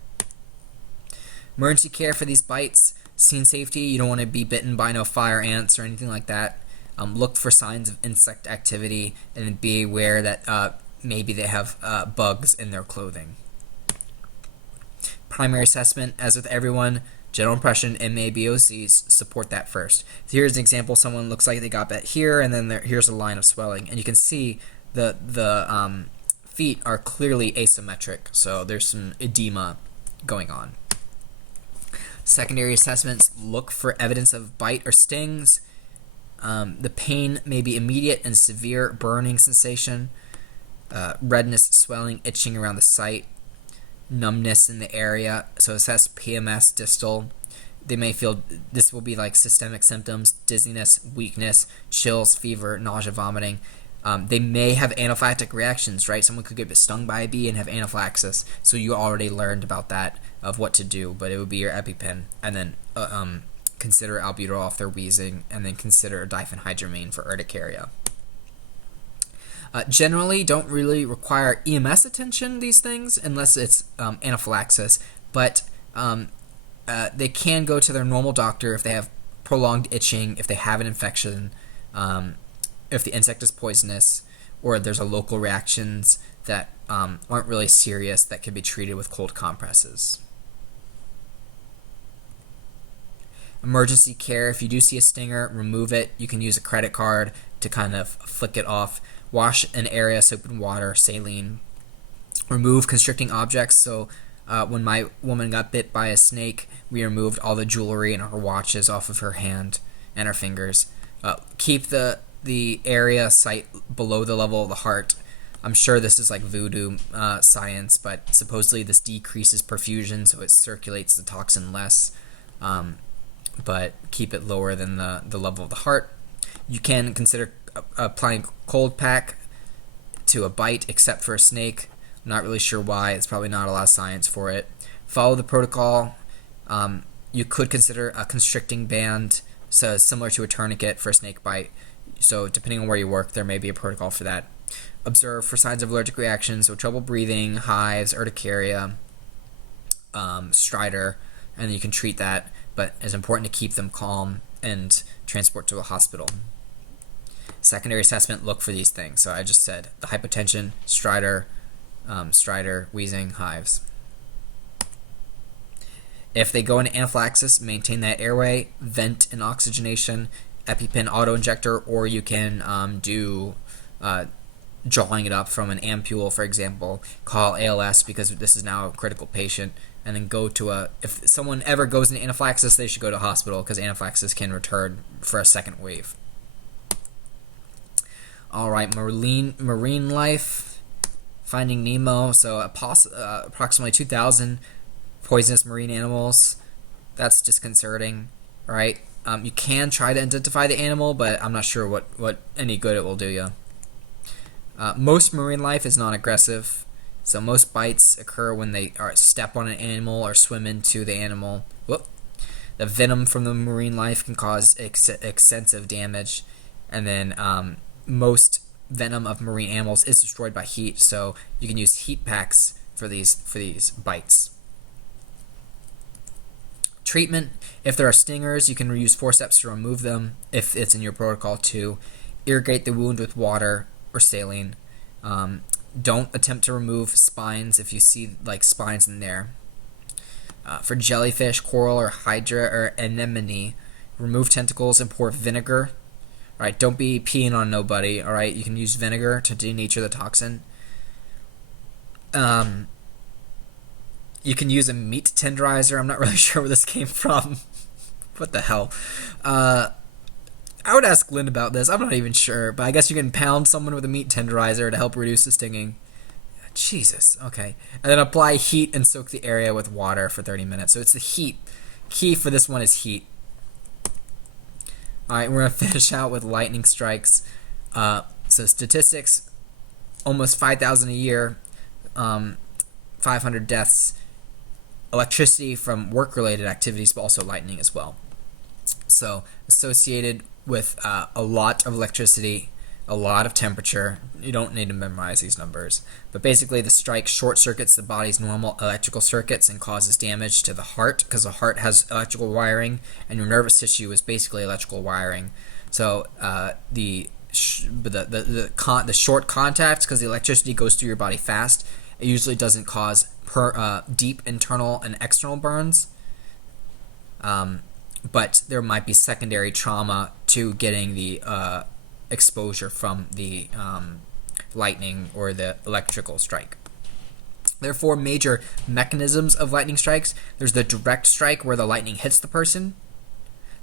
Emergency care for these bites. Scene safety, you don't want to be bitten by no fire ants or anything like that. Look for signs of insect activity and be aware that maybe they have bugs in their clothing. Primary assessment, as with everyone, general impression, MA, BOCs, support that first. So here's an example. Someone looks like they got bit here, and then here's a line of swelling. And you can see the feet are clearly asymmetric, so there's some edema going on. Secondary assessments, look for evidence of bite or stings. The pain may be immediate and severe burning sensation, redness, swelling, itching around the site, numbness in the area. So assess PMS distal. They may feel this will be like systemic symptoms: dizziness, weakness, chills, fever, nausea, vomiting. They may have anaphylactic reactions, right? Someone could get stung by a bee and have anaphylaxis. So you already learned about that, of what to do, but it would be your EpiPen. And then consider albuterol if they're wheezing, and then consider diphenhydramine for urticaria. Generally, don't really require EMS attention, these things, unless it's anaphylaxis, but they can go to their normal doctor if they have prolonged itching, if they have an infection, if the insect is poisonous, or there's a local reactions that aren't really serious that can be treated with cold compresses. Emergency care, if you do see a stinger, remove it. You can use a credit card to kind of flick it off. Wash an area, soap and water, saline. Remove constricting objects. So when my woman got bit by a snake, we removed all the jewelry and her watches off of her hand and her fingers. Keep the area site below the level of the heart. I'm sure this is like voodoo science, but supposedly this decreases perfusion, so it circulates the toxin less. But keep it lower than the level of the heart. You can consider applying cold pack to a bite, except for a snake. I'm not really sure why. It's probably not a lot of science for it. Follow the protocol. You could consider a constricting band, so similar to a tourniquet for a snake bite. So depending on where you work, there may be a protocol for that. Observe for signs of allergic reactions, so trouble breathing, hives, urticaria, stridor, and you can treat that, but it's important to keep them calm and transport to a hospital. Secondary assessment, look for these things. So I just said the hypotension, stridor, wheezing, hives. If they go into anaphylaxis, maintain that airway, vent and oxygenation, EpiPen autoinjector, or you can do drawing it up from an ampule, for example. Call ALS because this is now a critical patient, and then go to if someone ever goes into anaphylaxis, they should go to a hospital because anaphylaxis can return for a second wave. All right, marine life, Finding Nemo. So approximately 2,000 poisonous marine animals. That's disconcerting, right? You can try to identify the animal, but I'm not sure what any good it will do you. Most marine life is non-aggressive, so most bites occur when they step on an animal or swim into the animal. Whoop. The venom from the marine life can cause extensive damage, and then most venom of marine animals is destroyed by heat, so you can use heat packs for these bites. Treatment: if there are stingers, you can use forceps to remove them if it's in your protocol to. Irrigate the wound with water or saline. Don't attempt to remove spines if you see spines in there. For jellyfish, coral, or hydra or anemone, remove tentacles and pour vinegar. All right, don't be peeing on nobody. All right, you can use vinegar to denature the toxin. You can use a meat tenderizer. I'm not really sure where this came from. What the hell? I would ask Lynn about this. I'm not even sure, but I guess you can pound someone with a meat tenderizer to help reduce the stinging. Jesus, okay. And then apply heat and soak the area with water for 30 minutes. So it's the heat. Key for this one is heat. All right, we're going to finish out with lightning strikes. So statistics, almost 5,000 a year, 500 deaths. Electricity from work-related activities, but also lightning as well. So associated with a lot of electricity, a lot of temperature. You don't need to memorize these numbers. But basically the strike short circuits the body's normal electrical circuits and causes damage to the heart, because the heart has electrical wiring and your nervous tissue is basically electrical wiring. So the short contact, because the electricity goes through your body fast, it usually doesn't cause deep internal and external burns. But there might be secondary trauma to getting the exposure from the lightning or the electrical strike. There are four major mechanisms of lightning strikes. There's the direct strike, where the lightning hits the person.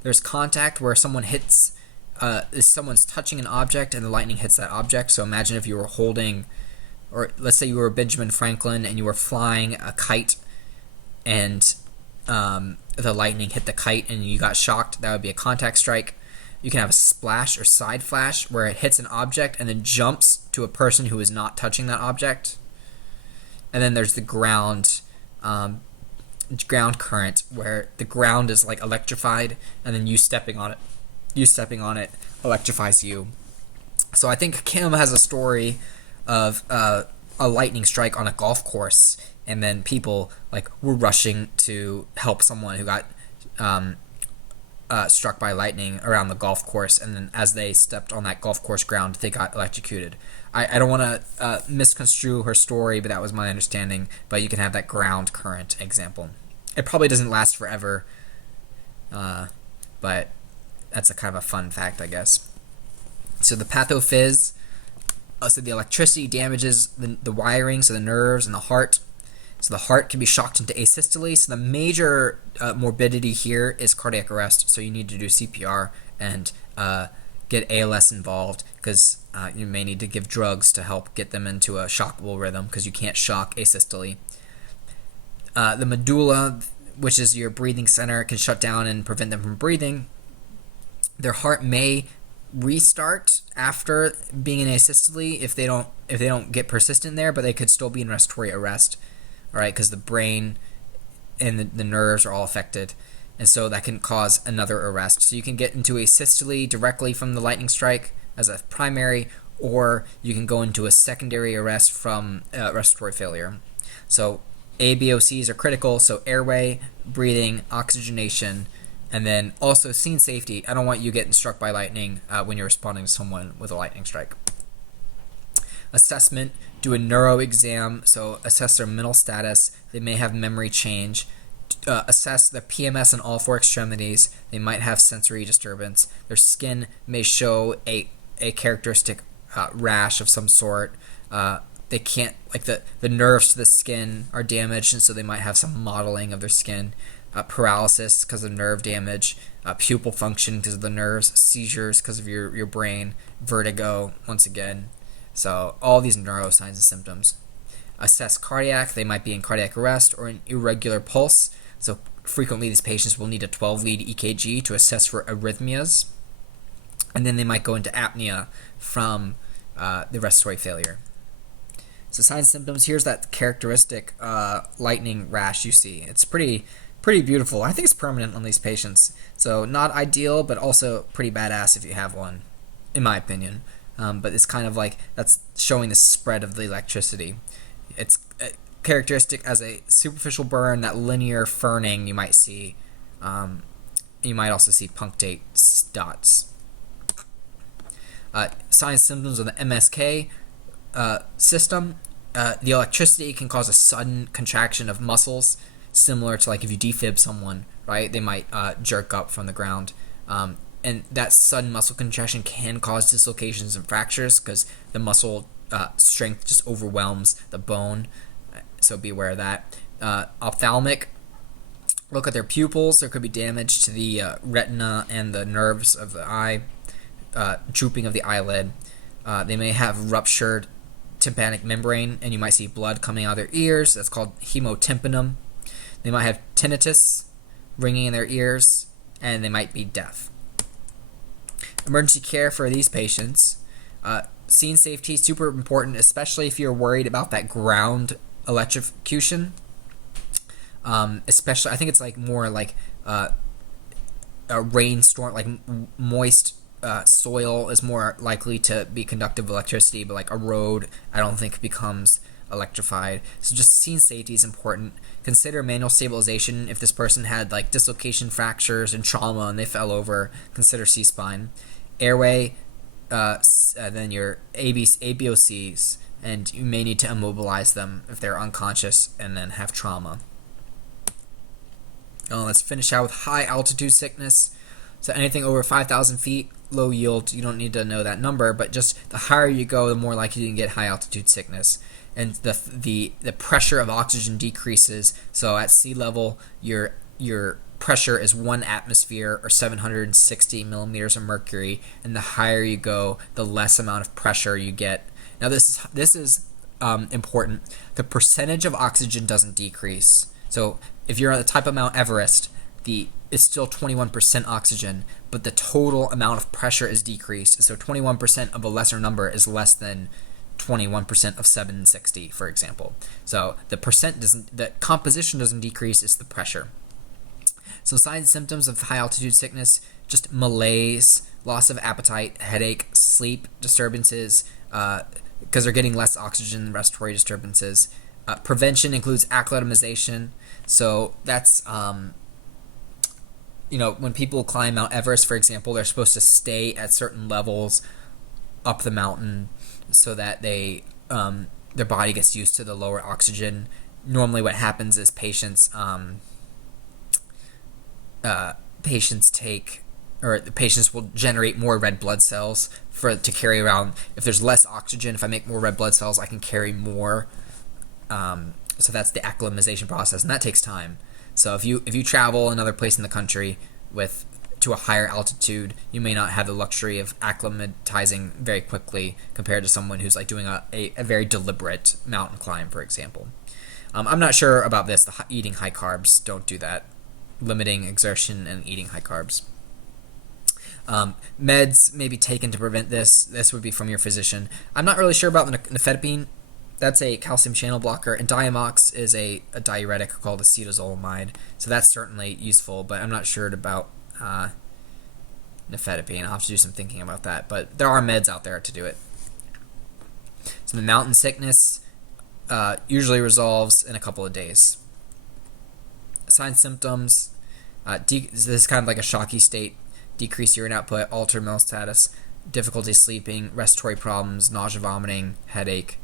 There's contact, where someone's touching an object and the lightning hits that object. So imagine if you were holding, or let's say you were Benjamin Franklin and you were flying a kite and the lightning hit the kite and you got shocked. That would be a contact strike. You can have a splash or side flash, where it hits an object and then jumps to a person who is not touching that object. And then there's the ground current, where the ground is electrified, and then you stepping on it electrifies you. So I think Kim has a story of a lightning strike on a golf course, and then people were rushing to help someone who got struck by lightning around the golf course, and then as they stepped on that golf course ground, they got electrocuted. I don't want to misconstrue her story, but that was my understanding. But you can have that ground current example. It probably doesn't last forever, but that's a kind of a fun fact, I guess. So the pathophys, so the electricity damages the wiring, so the nerves and the heart. So the heart can be shocked into asystole. So the major morbidity here is cardiac arrest. So you need to do CPR and get ALS involved, because you may need to give drugs to help get them into a shockable rhythm, because you can't shock asystole. The medulla, which is your breathing center, can shut down and prevent them from breathing. Their heart may restart after being in asystole if they don't get persistent there, but they could still be in respiratory arrest. All right, because the brain and the nerves are all affected, and so that can cause another arrest. So you can get into asystole directly from the lightning strike as a primary, or you can go into a secondary arrest from respiratory failure. So ABOCs are critical, so airway, breathing, oxygenation, and then also scene safety. I don't want you getting struck by lightning when you're responding to someone with a lightning strike. Assessment, do a neuro exam, so assess their mental status. They may have memory change. Assess the PMS in all four extremities. They might have sensory disturbance. Their skin may show a characteristic rash of some sort. They can't, like the nerves to the skin are damaged, and so they might have some modeling of their skin. Paralysis because of nerve damage, pupil function because of the nerves, seizures because of your brain, vertigo, once again. So all these neuro signs and symptoms. Assess cardiac. They might be in cardiac arrest or an irregular pulse. So frequently these patients will need a 12-lead EKG to assess for arrhythmias. And then they might go into apnea from the respiratory failure. So signs and symptoms. Here's that characteristic lightning rash you see. It's pretty beautiful. I think it's permanent on these patients. So not ideal, but also pretty badass if you have one, in my opinion. But it's kind of like that's showing the spread of the electricity. It's characteristic as a superficial burn, that linear ferning you might see. You might also see punctate dots. Signs and symptoms of the MSK system. The electricity can cause a sudden contraction of muscles, similar to like if you defib someone, right? They might jerk up from the ground. And that sudden muscle contraction can cause dislocations and fractures because the muscle strength just overwhelms the bone. So be aware of that. Ophthalmic, look at their pupils. There could be damage to the retina and the nerves of the eye, drooping of the eyelid. They may have ruptured tympanic membrane, and you might see blood coming out of their ears. That's called hemotympanum. They might have tinnitus, ringing in their ears, and they might be deaf. Emergency care for these patients. Scene safety is super important, especially if you're worried about that ground electrocution. Especially, I think it's like more like a rainstorm, like moist soil is more likely to be conductive of electricity, but like a road, I don't think becomes electrified. So just scene safety is important. Consider manual stabilization if this person had like dislocation, fractures, and trauma and they fell over. Consider C-spine. Airway, then your ABOCs, and you may need to immobilize them if they're unconscious and then have trauma. Let's finish out with high altitude sickness. So anything over 5,000 feet, low yield, you don't need to know that number, but just the higher you go, the more likely you can get high altitude sickness. And the pressure of oxygen decreases. So at sea level, your pressure is 1 atmosphere or 760 millimeters of mercury, and the higher you go, the less amount of pressure you get. Now this is important. The percentage of oxygen doesn't decrease. So if you're at the top of Mount Everest, it's still 21% oxygen, but the total amount of pressure is decreased. So 21% of a lesser number is less than 21% of 760, for example. So the composition doesn't decrease, it's the pressure. So signs and symptoms of high altitude sickness, just malaise, loss of appetite, headache, sleep disturbances, because they're getting less oxygen, respiratory disturbances. Prevention includes acclimatization. So that's, when people climb Mount Everest, for example, they're supposed to stay at certain levels up the mountain so that their body gets used to the lower oxygen. Normally what happens is patients will generate more red blood cells to carry around. If there's less oxygen, if I make more red blood cells, I can carry more. So that's the acclimatization process, and that takes time. So if you travel another place in the country to a higher altitude, you may not have the luxury of acclimatizing very quickly compared to someone who's like doing a very deliberate mountain climb, for example. I'm not sure about this. Eating high carbs, don't do that. Limiting exertion and eating high carbs. Meds may be taken to prevent this. This would be from your physician. I'm not really sure about the nifedipine. That's a calcium channel blocker, and Diamox is a diuretic called acetazolamide. So that's certainly useful, but I'm not sure about nifedipine. I'll have to do some thinking about that, but there are meds out there to do it. So the mountain sickness usually resolves in a couple of days. Signs, symptoms, this is kind of like a shocky state: decreased urine output, altered mental status, difficulty sleeping, respiratory problems, nausea, vomiting, headache,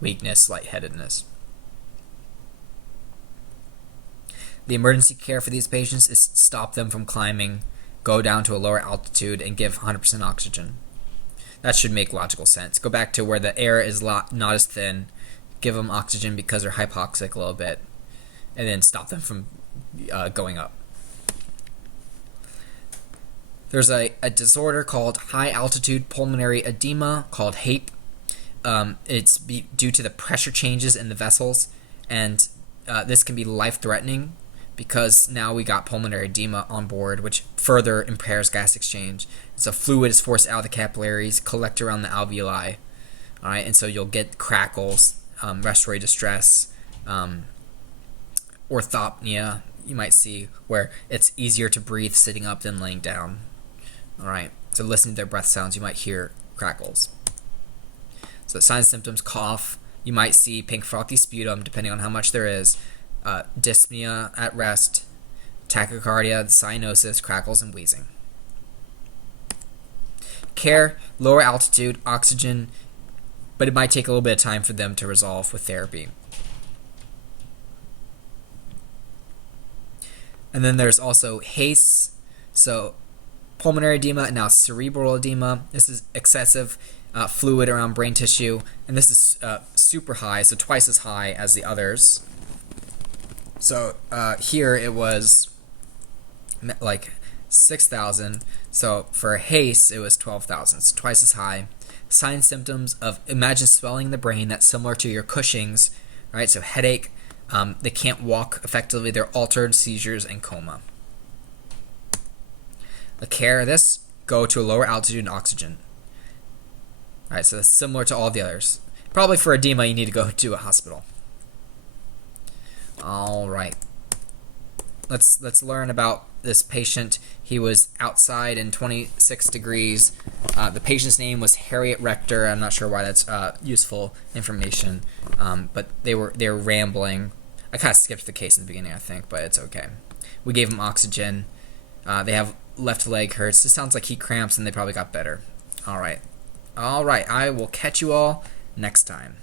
weakness, lightheadedness. The emergency care for these patients is stop them from climbing, go down to a lower altitude, and give 100% oxygen. That should make logical sense. Go back to where the air is not as thin, give them oxygen because they're hypoxic a little bit, and then stop them from going up. There's a disorder called high altitude pulmonary edema, called HAPE. It's due to the pressure changes in the vessels, and this can be life-threatening because now we got pulmonary edema on board, which further impairs gas exchange. So fluid is forced out of the capillaries, collect around the alveoli, all right, and so you'll get crackles, respiratory distress, orthopnea. You might see where it's easier to breathe sitting up than laying down. All right, so listening to their breath sounds, you might hear crackles. So signs, symptoms: cough. You might see pink frothy sputum, depending on how much there is. Dyspnea at rest, tachycardia, cyanosis, crackles, and wheezing. Care: lower altitude, oxygen, but it might take a little bit of time for them to resolve with therapy. And then there's also HACE, so pulmonary edema and now cerebral edema. This is excessive fluid around brain tissue, and this is super high, so twice as high as the others. So here it was like 6,000. So for HACE, it was 12,000. So twice as high. Signs, symptoms of, imagine swelling in the brain that's similar to your Cushing's, right? So headache, they can't walk effectively, they're altered, seizures, and coma. The care of this: go to a lower altitude and oxygen. All right, so that's similar to all the others. Probably for edema, you need to go to a hospital. All right. Let's learn about this patient. He was outside in 26 degrees. The patient's name was Harriet Rector. I'm not sure why that's useful information, but they were rambling. I kind of skipped the case in the beginning, I think, but it's okay. We gave him oxygen. They have left leg hurts. This sounds like heat cramps, and they probably got better. All right. I will catch you all next time.